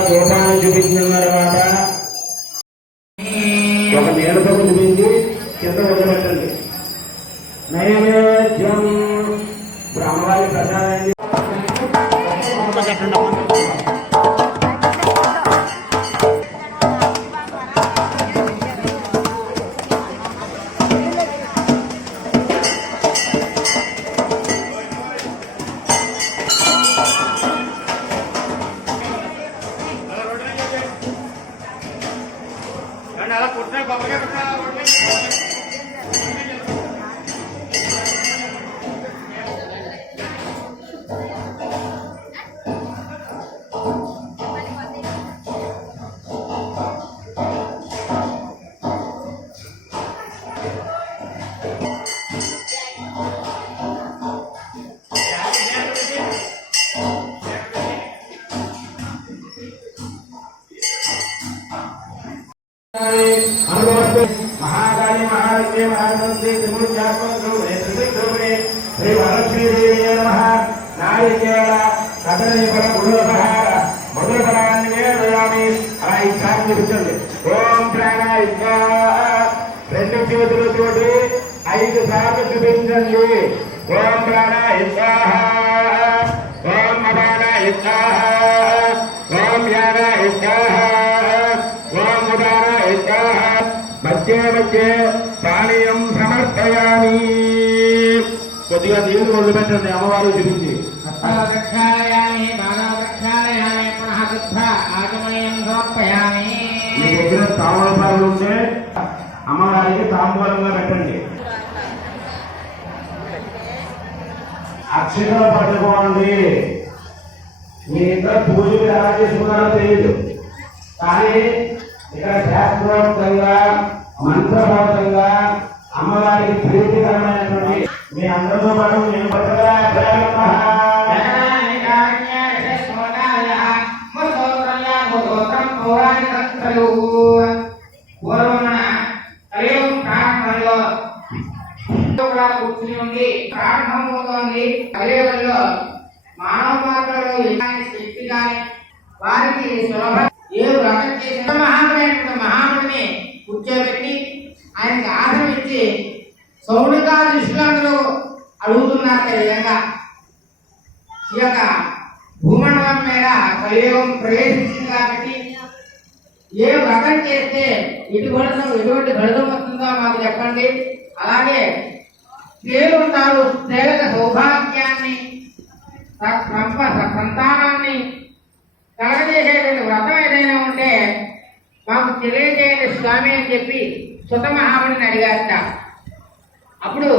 దోషాన్ని చూపించిన తర్వాత ఒక నేలతో చూపించి కింద వదిలిపెట్టండి నైవేద్యం బ్రహ్మవారి ప్రసాదాన్ని కట్టండి అమ్మా. అలా కుట్టిన కొబ్బరికాయ महाकाली महाविद्ये महानंदी त्रिमूर्त्यात्मस्वरूपे त्रिविक्रूपे श्री वरलक्ष्मीदेवी नमः नारिकेल कदलीफल गुणोपहार मधुरफलान्ये दयामि అలా ఈసారి చూపించండి ఓం ప్రాణాయ రెండు చేతులతోటి 5 సార్లు చూపించండి ఓం ప్రాణాయ ఓం మదానాయ ఓం యానాయ ఓం ముదానాయ మధ్య మధ్య పానీయం సమర్పయామి కొద్దిగా నీళ్లు ఒళ్ళు పెట్టండి అమ్మవారు చూపించి ప్రక్షాళయామి బాలా ప్రక్షాళయామి పునః శుద్ధ ఆచమనీయం సమర్పయామి. మీ దగ్గర తాంబూలాలు ఉంటే అమ్మవారికి తాంబూలంగా పెట్టండి. అక్షతలు పట్టుకోండి. మీ ఇంట్లో పూజలు ఎలా చేసుకున్నారో తెలియదు, కానీ ఇక్కడ శాస్త్రోక్తంగా మంత్రబద్ధంగా అమ్మవారికి ప్రీతికరమైనటువంటి మీ అందరితో పాటు నేను కూర్చుని ఉండి ప్రారంభమవుతోంది. కలియుగంలో మానవ మార్గంలో శక్తి కానీ వారికి సులభ ఏ వ్రతం చేసిన మహాముడిని కూర్చోబెట్టి ఆయనకి ఆసనం ఇచ్చి సౌనికా దృష్టిలో అడుగుతున్నారు. ఈ విధంగా ఈ యొక్క భూమండలం మీద కలియుగం ప్రవేశించింది కాబట్టి ఏ వ్రతం చేస్తే ఎటువంటి ఫలితం వస్తుందో మాకు చెప్పండి. అలాగే స్త్రీలు ఉంటారు, స్త్రీలకు సౌభాగ్యాన్ని సంతానాన్ని కలగజేసేటువంటి వ్రతం ఏదైనా ఉంటే మాకు తెలియజేయండి స్వామి అని చెప్పి సుతమహాముడిని అడిగారట. అప్పుడు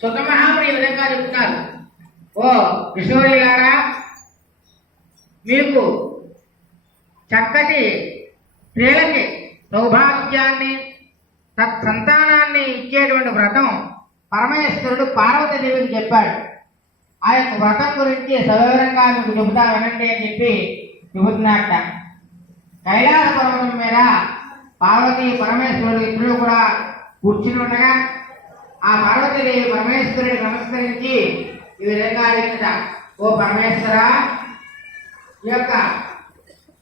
సుతమహాముడి ఈ విధంగా చెప్తున్నారు, ఓ కిషోరిలారా, మీకు చక్కటి స్త్రీలకి సౌభాగ్యాన్ని సంతానాన్ని ఇచ్చేటువంటి వ్రతం పరమేశ్వరుడు పార్వతీదేవికి చెప్పాడు. ఆ యొక్క వ్రతం గురించి సవివరంగా మీకు చెబుతా వినండి అని చెప్పి చెబుతున్నట్ట. కైలాస పర్వతం మీద పార్వతీ పరమేశ్వరుడు ఇద్దరు కూడా కూర్చుని ఉండగా ఆ పార్వతీదేవి పరమేశ్వరుడికి నమస్కరించి ఈ విధంగా అడిగినట, ఓ పరమేశ్వర, ఈ యొక్క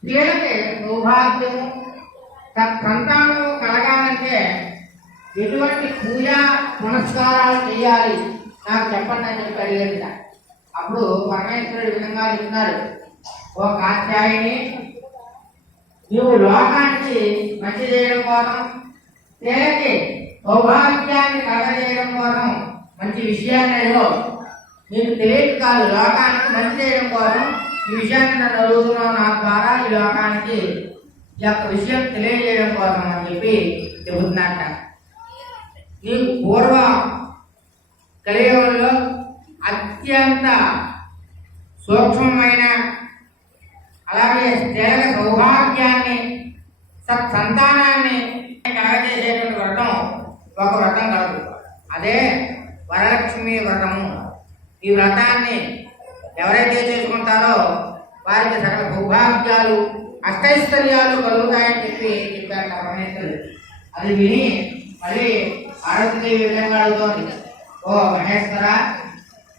స్త్రీలకి సౌభాగ్యము సంతానము కలగాలంటే ఎటువంటి పూజ పునస్కారాలు చేయాలి నాకు చెప్పండి అని చెప్పి అడిగేట. అప్పుడు పరమేశ్వరుడు విధంగా చెప్తున్నారు, ఓ కాత్యాయని, నీవు లోకానికి మంచి చేయడం కోసం, స్త్రీలకి సౌభాగ్యాన్ని కలగజేయడం కోసం మంచి విషయాన్ని అడిగో. నీకు తెలియదు కాదు, లోకానికి మంచి చేయడం కోసం ఈ విషయాన్ని నన్ను అడుగుతున్నావు. నా ద్వారా ఈ లోకానికి ఈ యొక్క విషయం తెలియజేయడం కోసం అని చెప్పి చెబుతున్నట్ట. నీకు పూర్వ కలియుగంలో అత్యంత సూక్ష్మమైన అలాగే స్త్రీల సౌభాగ్యాన్ని సత్సంతానాన్ని కలగజేసేటువంటి వ్రతం ఒక వ్రతం కలదు, అదే వరలక్ష్మి వ్రతము. ఈ వ్రతాన్ని ఎవరైతే చేసుకుంటారో వారికి సకల సౌభాగ్యాలు అష్టైశ్వర్యాలు కలుగుతాయని చెప్పి చెప్పారు పరమేశ్వరుడు. అది విని మళ్ళీ పార్వతీదేవి విధంగా అడుగుతోంది, ఓ మహేశ్వర,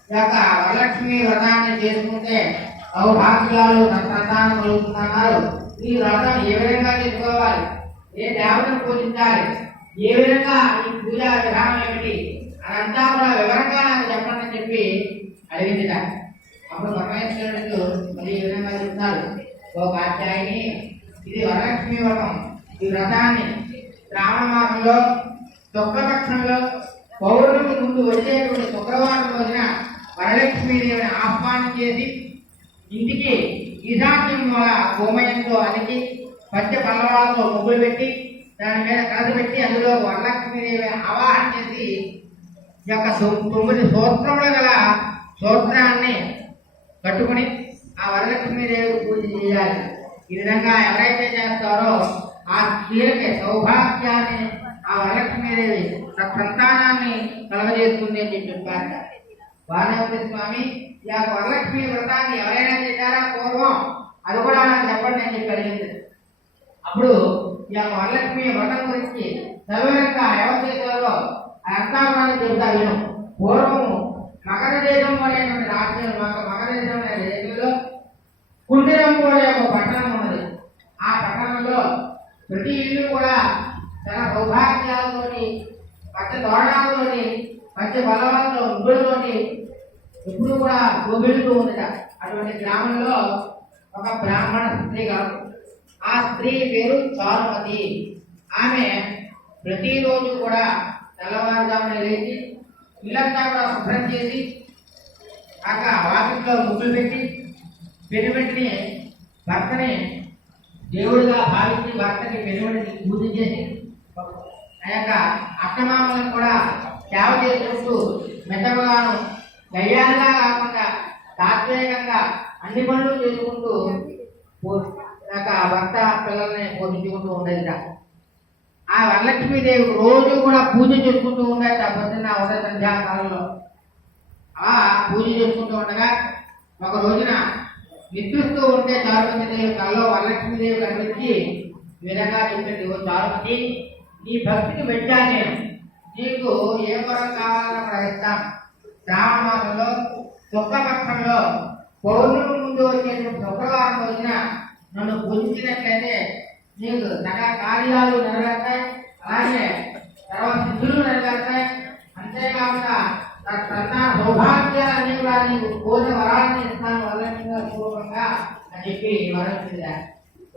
ఈ యొక్క వరలక్ష్మి వ్రతాన్ని చేసుకుంటే సౌభాగ్యాలు సంతానం కలుగుతున్నారు. ఈ వ్రతం ఏ విధంగా చేసుకోవాలి, ఏ దేవతను పూజించాలి, ఏ విధంగా ఈ పూజా విధానం ఏమిటి అదంతా కూడా వివరంగా నాకు చెప్పండి అని చెప్పి అడిగిందిట. అప్పుడు పరమేశ్వరుడు మరి ఈ విధంగా చెప్తారు, ఓ కాత్యాయని, ఇది వరలక్ష్మి వ్రతం. ఈ వ్రతాన్ని శ్రావణ మాసంలో శుక్లపక్షంలో పౌర్ణమి ముందు వచ్చేటువంటి శుక్రవారం రోజున వరలక్ష్మీదేవిని ఆహ్వానం చేసి ఇంటికి ఈశాన్యం వల్ల గోమయంతో అలికి పంచ పల్లవాలతో ముగ్గులు పెట్టి దాని మీద కలసి పెట్టి అందులో వరలక్ష్మీదేవి ఆవాహన చేసి ఈ యొక్క 9 స్తోత్రములు గల స్తోత్రాన్ని కట్టుకుని ఆ వరలక్ష్మీదేవి పూజ చేయాలి. ఈ విధంగా ఎవరైతే చేస్తారో ఆ స్త్రీలకి సౌభాగ్యాన్ని ఆ వరలక్ష్మీదేవి సంతానాన్ని కలగజేస్తుంది అని చెప్పారు. వారణాసి స్వామి, ఈ యొక్క వరలక్ష్మి వ్రతాన్ని ఎవరైనా చేశారా పూర్వం, అది కూడా నాకు చెప్పండి అని చెప్పి అడిగింది. అప్పుడు ఈ యొక్క వరలక్ష్మి వ్రతం గురించి సవివరంగా ఎవరు చేశారో అదంతా కూడా చెబుతా విను. పూర్వము మగధ దేశం అనేటువంటి రాజ్యం, మగధ దేశం అనే దేశంలో కుండిరంపు అనే ఒక పట్టణం ఉన్నది. ఆ పట్టణంలో ప్రతి ఇల్లు కూడా తన సౌభాగ్యాలతోటి, పచ్చ తోరణాలతోటి, పంచ బలవాలతో, ముగ్గులతోటి ఎప్పుడు కూడా గోబిలుతూ ఉందట. అటువంటి గ్రామంలో ఒక బ్రాహ్మణ స్త్రీ గారు. ఆ స్త్రీ పేరు చారుమతి. ఆమె ప్రతిరోజు కూడా తెల్లవారుజామున లేచి ఇల్లంతా కూడా శుభ్రం చేసి వాకిట్లో ముగ్గులు పెట్టి పెనుమిటిని భర్తని దేవుడిగా భావించి భర్తకి పెనుమిటిని పూజ చేసి ఆ యొక్క అత్తమామలను కూడా సేవ చేసుకుంటూ మెత్తగాను గయ్యాలుగా కాకుండా తాత్వికంగా అన్ని పనులు చేసుకుంటూ భర్త పిల్లల్ని పోషించుకుంటూ ఉండేదిట. ఆ వరలక్ష్మీదేవి రోజు కూడా పూజ చేసుకుంటూ ఉండేట. పొద్దున్న ఉదయ సంధ్యాకాలంలో ఆ పూజ చేసుకుంటూ ఉండగా ఒక రోజున నిద్రిస్తూ ఉంటే చారుమతిదేవి కల్లో వరలక్ష్మీదేవి కనిపించి ఈ విధంగా చెప్పింది, ఓ చారుమతి, నీ భక్తికి మెచ్చా నేను, నీకు ఏ వరం కావాలన్నా కూడా ఇస్తాను. శ్రావణ మాసంలో శుక్లపక్షంలో పౌర్ణమి ముందు వచ్చేటువంటి శుక్రవారం రోజున నన్ను పూజించినట్లయితే నీకు సకల కార్యాలు నెరవేరుతాయి, అలాగే తర్వాత సిద్ధులు నెరవేరుతాయి. అంతేకాకుండా సంతాన సౌభాగ్యాలన్నీ కూడా నీకు కోరిన వరాలని ఇస్తాను వరలక్ష్మిగా పూర్వకంగా అని చెప్పి వరలక్ష్మి.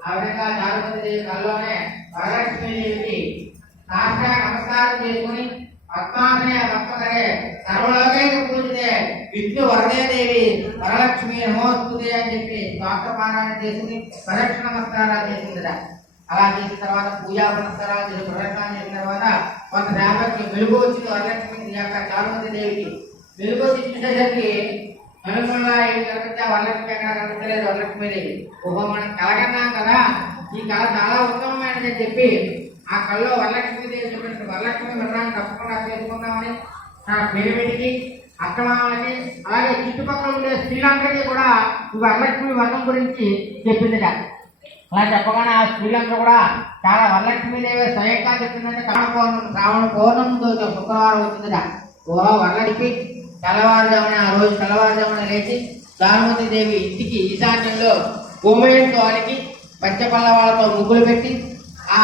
ఆ విధంగా చారుమతిదేవి కల్లోనే వరలక్ష్మీదేవికి సాక్షా నమస్కారం చేసుకుని పద్మాసనే భక్తరే సర్వలోకైక పూజితే విష్ణు వరదేదేవి వరలక్ష్మి నమోస్తుతే అని చెప్పి స్వార్థపారాయణ చేసుకుని ప్రదక్షిణ నమస్కారాలు చేసిందిట. అలా చేసిన తర్వాత పూజా పునస్కారాలు చేసి ప్రదక్షిణ చేసిన తర్వాత కొంత సేపటికి వెలుగు వచ్చింది వరలక్ష్మి యొక్క చారుమతిదేవికి. వెలుగు వచ్చేసరికి నలుగురులా కనిపించే వరలక్ష్మి ఎక్కడ కనిపించలేదు వరలక్ష్మీదేవి. మనం కలగన్నాం కదా, ఈ కళ చాలా ఉత్తమమైనదని చెప్పి ఆ కళ్ళలో వరలక్ష్మీదేవి చెప్పినట్టు వరలక్ష్మి వ్రతాన్ని తప్పకుండా చేసుకుందామని తన పేరుడికి, అక్రమాలకి, అలాగే చుట్టుపక్కల ఉండే స్త్రీలందరికీ కూడా ఈ వరలక్ష్మి వ్రతం గురించి చెప్పిందిట. అలా చెప్పగానే ఆ స్త్రీలందరూ కూడా చాలా వరలక్ష్మీదేవి స్వయంగా చెప్పిందంటే శ్రావణ పౌర్ణమితో శుక్రవారం వచ్చిందిట. ఓ వరలక్ష్మి తెల్లవారుజామున ఆ రోజు తెల్లవారుజామున లేచి చారుమతిదేవి ఇంటికి ఈశాన్యంలో గోమయంతో అలికి పంచపల్లవాళ్ళతో ముగ్గులు పెట్టి ఆ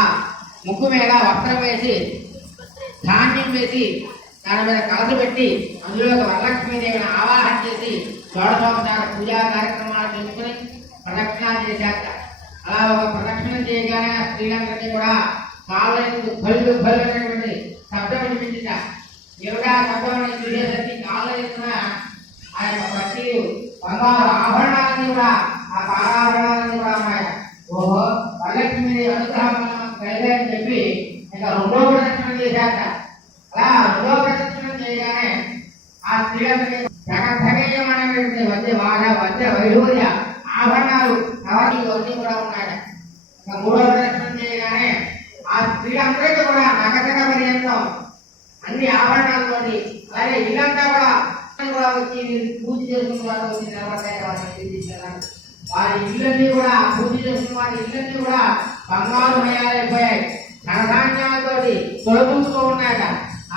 ముగ్గు మీద వస్త్రం వేసి ధాన్యం వేసి దాని మీద కలసి పెట్టి అందులో వరలక్ష్మీదేవిని ఆవాహన చేసి షోడశోపచార పూజా కార్యక్రమాలు చేసుకుని ప్రదక్షిణ చేశాక అలా ఒక ప్రదక్షిణ చేయగానే ఆ స్త్రీలందరినీ కూడా కాళ్ళకు భళ్ళు అనేటువంటి శబ్దం వినిపించింది. ఎవరా శబ్దం చూసేసరికి కాళ్ళ ఎత్తున ఆ యొక్క ప్రతి బంగారు ఆభరణాలన్నీ కూడా ఆ పారాభరణాలన్నీ కూడా ఉన్నాయి. ఓహో, వరలక్ష్మీదేవి అనుగ్రహం కలిగే అని చెప్పి ఇంకా 2వ ప్రదక్షిణ చేశాక అలా 2వ ప్రదక్షిణ చేయగానే ఆ స్త్రీలందరినీ అనేటువంటి వద్ద వైఢూర్య ఆభరణాలు అవన్నీ ఇవన్నీ కూడా ఉన్నాయి. ఇంకా 3వ ప్రదక్షిణ చేయగానే ఆ స్త్రీలందరికీ కూడా నగతక పర్యంతం అన్ని ఆభరణాలతోటి అలాగే ఇల్లంతా కూడా వచ్చి పూజ చేసుకున్న వాళ్ళు వచ్చి నిలబడ్డాయి. వారి ఇళ్ళన్నీ కూడా పూజ చేసుకున్న వారి ఇళ్ళన్నీ కూడా బంగారు మయాలైపోయాయి. ధనధాన్యాలతోటి తొలతూస్తూ ఉన్నాయట.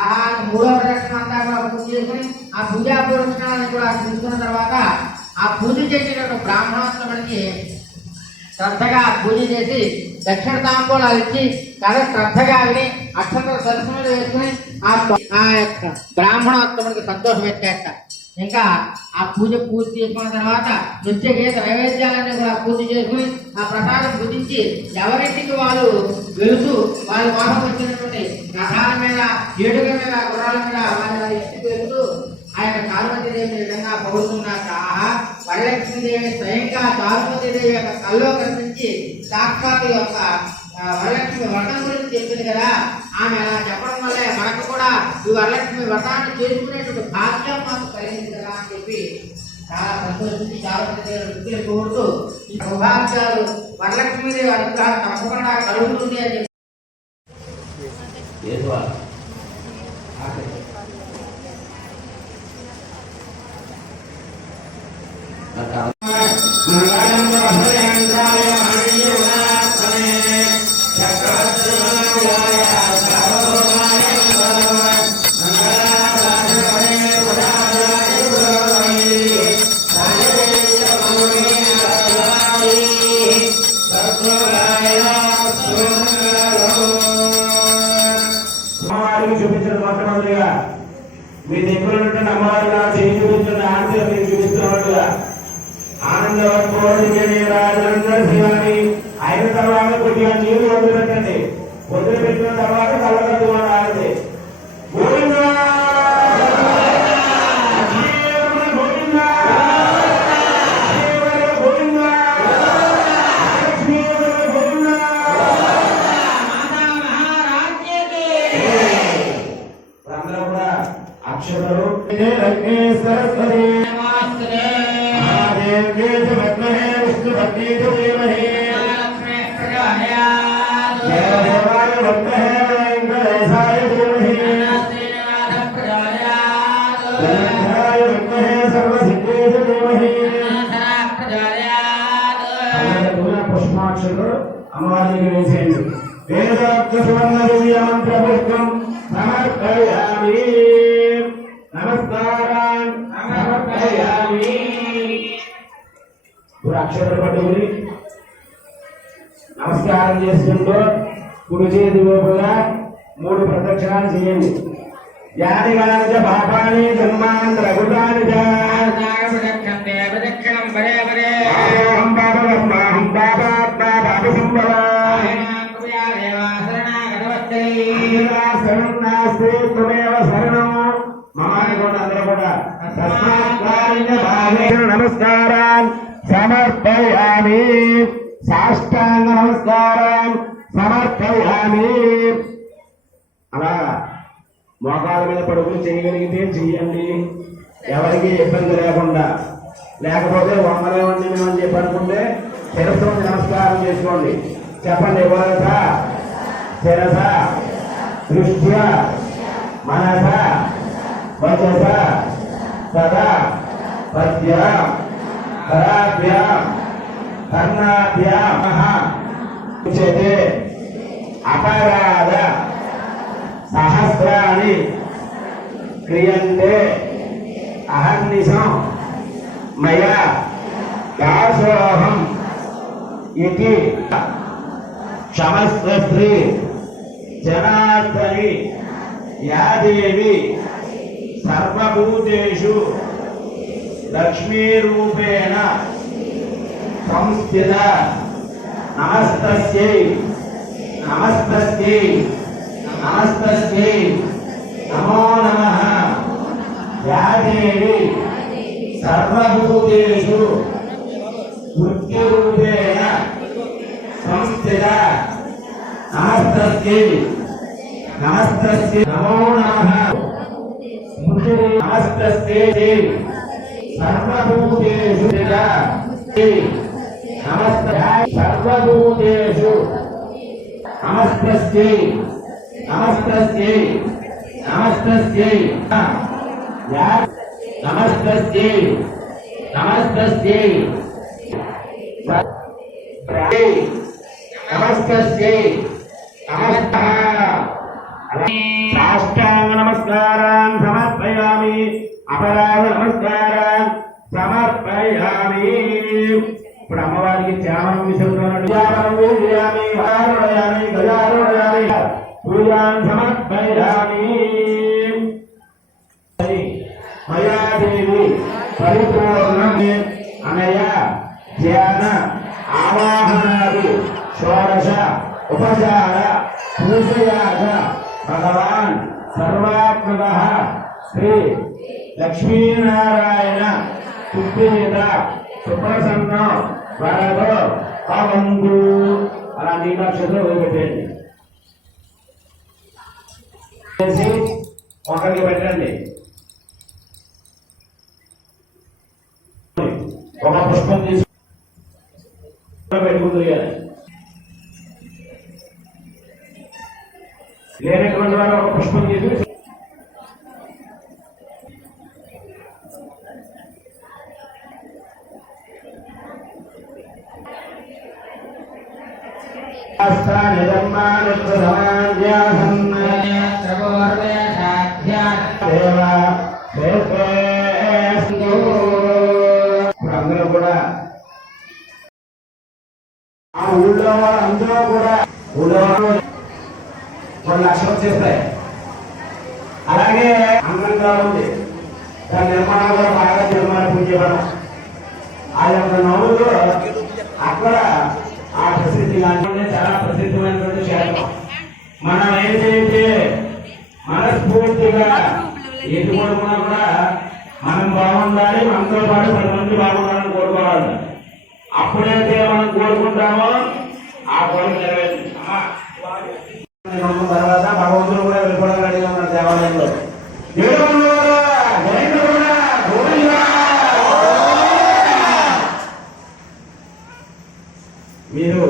ఆ 3వ ప్రదక్షిణ అంతా కూడా పూజ చేసుకుని ఆ పూజా పురస్కారాన్ని కూడా తీసుకున్న తర్వాత ఆ పూజ చేసేటువంటి బ్రాహ్మణోత్తముడికి శ్రద్ధగా పూజ చేసి దక్షిణ తాంబూలాలు ఇచ్చి చాలా శ్రద్ధగా విని అక్షంతర దర్శనాలు వేసుకుని ఆ యొక్క బ్రాహ్మణోత్తముడికి సంతోషం పెట్టేట. ఇంకా ఆ పూర్తి చేసుకున్న తర్వాత నృత్య గీత నైవేద్యాలన్నీ కూడా పూర్తి చేసుకుని ఆ ప్రసాదం భుజించి ఎవరింటికి వాళ్ళు వెళుతూ వాళ్ళ కోసం వచ్చినటువంటి రథాల మీద ఏడుగుల మీద గుర్రాల మీద వాళ్ళ ఇంటికి వెళుతూ ఆయన చారుమతీదేవి విధంగా పౌరుతున్నారు. ఆహా, వరలక్ష్మీదేవి స్వయంగా చారుమతీదేవి యొక్క కల్లో కనిపించి సాక్షాత్ యొక్క వరలక్ష్మి వ్రతం గురించి చెప్పింది కదా. ఆమె అలా చెప్పడం వల్లే మనకు కూడా ఈ వరలక్ష్మి వ్రతాన్ని చేసుకునేటువంటి భాగ్యం మాకు కలిగింది కదా అని చెప్పి చాలా సంతోషించి చారుమతీదేవి కోరుతూ ఈ సౌభాగ్యాలు వరలక్ష్మీదేవి అనుగ్రహం తప్పకుండా కలుగుతుంది అని చెప్పి చూపించడం మొట్టమొదటిగా మీ దగ్గర ఉన్నటువంటి అమ్మవారి చేయి చూపించిన ఆనందం మీకు చూపిస్తున్నట్టుగా శివాని అయిన తర్వాత కొద్దిగా నీరు వదిలిపెట్టండి. వదిలిపెట్టిన తర్వాత కళ్ళగద్దు ఆడండి. గోవిందా గోవిందా గోవిందా గోవిందా అందరూ కూడా అక్షరాలు సరస్వతి పుష్పాక్షలు అమ్మవారికి వేసేయండి. వేదార్థ సువర్ణ దివ్య మంత్ర పుష్పం సమర్పయామి. నమస్కారం సమర్పయామి. అక్షరాలు పట్టుకుని నమస్కారం చేసుకుంటూ కుడి చేతి వైపుగా 3 ప్రదక్షిణాలు చేయండి. యాని గణానిచ పాపాని జన్మాంతర గుణాని శరణం నాస్తి త్వమేవ శరణం మమాని కూడా అందరూ కూడా నమస్కారం సమర్పయామి. సాష్టాంగ నమస్కారం సమర్పయామి. అలా మోకాల మీద పడుకుని చేయగలిగితే చెయ్యండి, ఎవరికి ఇబ్బంది లేకుండా. లేకపోతే వందలేవండి మేమని చెప్పి అనుకుంటే శిరస్సు నమస్కారం చేసుకోండి. చెప్పండి. వరస శిరస దృష్ట్య మనస వచస సదా పద్య కరాభ్యాం కర్ణాభ్యాం ఉచ్యతే అపరాధ సహస్రాణి క్రియంతే అహర్నిశం మయా దాసోహం ఇతి క్షమస్వ స్త్రీ జనార్దని యాదేవి సర్వభూతేషు లక్ష్మీరూపేణ సంస్థిత నమస్తస్యై నమస్తస్యై నమస్తస్యై నమో నమః. యాదేవి సర్వభూతేషు వృత్తిరూపేణ సంస్థిత నమస్తస్యై నమస్తస్యై నమో నమః. నమస్తస్యై సర్వభూతేషు నమస్తస్యై సర్వభూతేషు నమస్తస్యై నమస్తస్యై నమస్తస్యై నమస్తస్యై నమస్తస్యై నమస్తస్యై సాష్టాంగ నమస్కారం సమర్పయామి. అపరాధ నమస్కారం సమర్పయామి. ఇప్పుడు అమ్మవారికి చామరం విసురుతున్నాడు. పూజాన్ సమర్పయామి. మయాదేవి సుప్రీత సుప్రసన్న వరదో అవందు అలా నీలాక్షతో వదిలిపెట్టండి. ఒకరికి పెట్టండి. ఒక పుష్పం తీసి పెట్టుకుంటుంది. లేనటువంటి వారు ఒక పుష్పం తీసి అందరూ కూడా ఆ ఊళ్ళో అందరూ కూడా ఊళ్ళో కొన్ని లక్షలు చేస్తాయి. అలాగే అందంగా ఉంది. దాని నిర్మాణం కూడా బాగా నిర్మాణం చేయడం. ఆ యొక్క నవ్వులు అక్కడ ఆ ప్రసిద్ధి లాంటి చాలా ప్రసిద్ధమైనటువంటి క్షేత్రం. మనం ఏదైతే మనస్ఫూర్తిగా ఎటు కోరుకున్నా కూడా మనం బాగుండాలి, మనతో పాటు 10 మంది బాగుండాలని కోరుకోవాలి. అప్పుడైతే మనం కోరుకుంటామో ఆ కోరిక నెరవేరుతుంది. తర్వాత భగవంతుడు కూడా వెళ్ళిపోవడం రెడీగా ఉన్నారు దేవాలయంలో. మీరు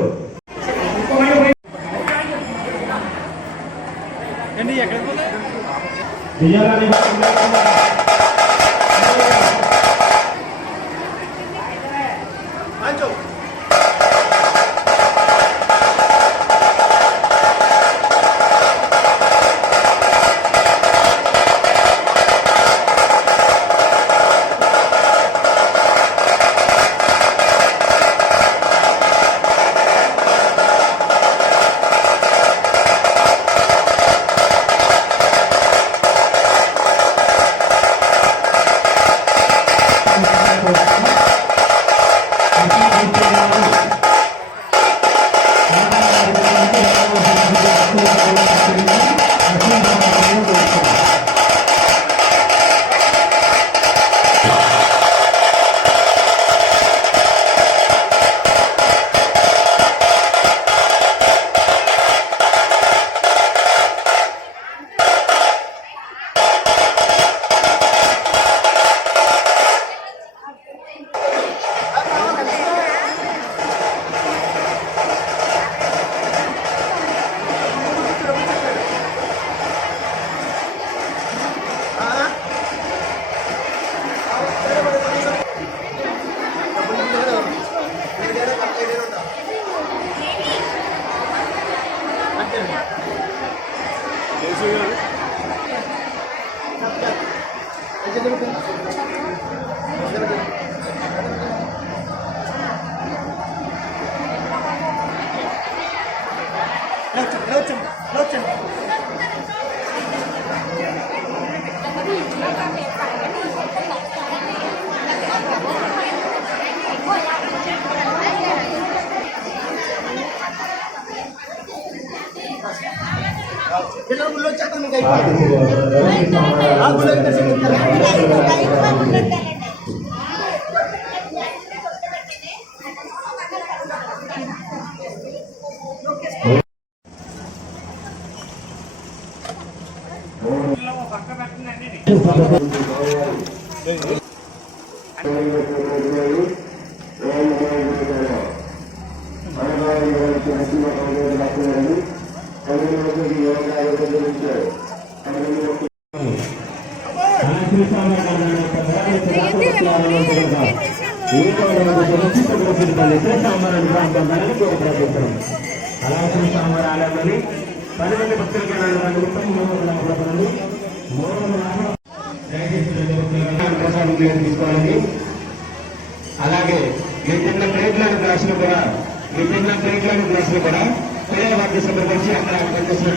అలాగే విభిన్న ప్లేట్లను గ్లాసులు కూడా విభిన్న ప్లేట్లను గ్లాసులు కూడా పేదవారికి సంబంధించి అక్కడ పనిచేసిన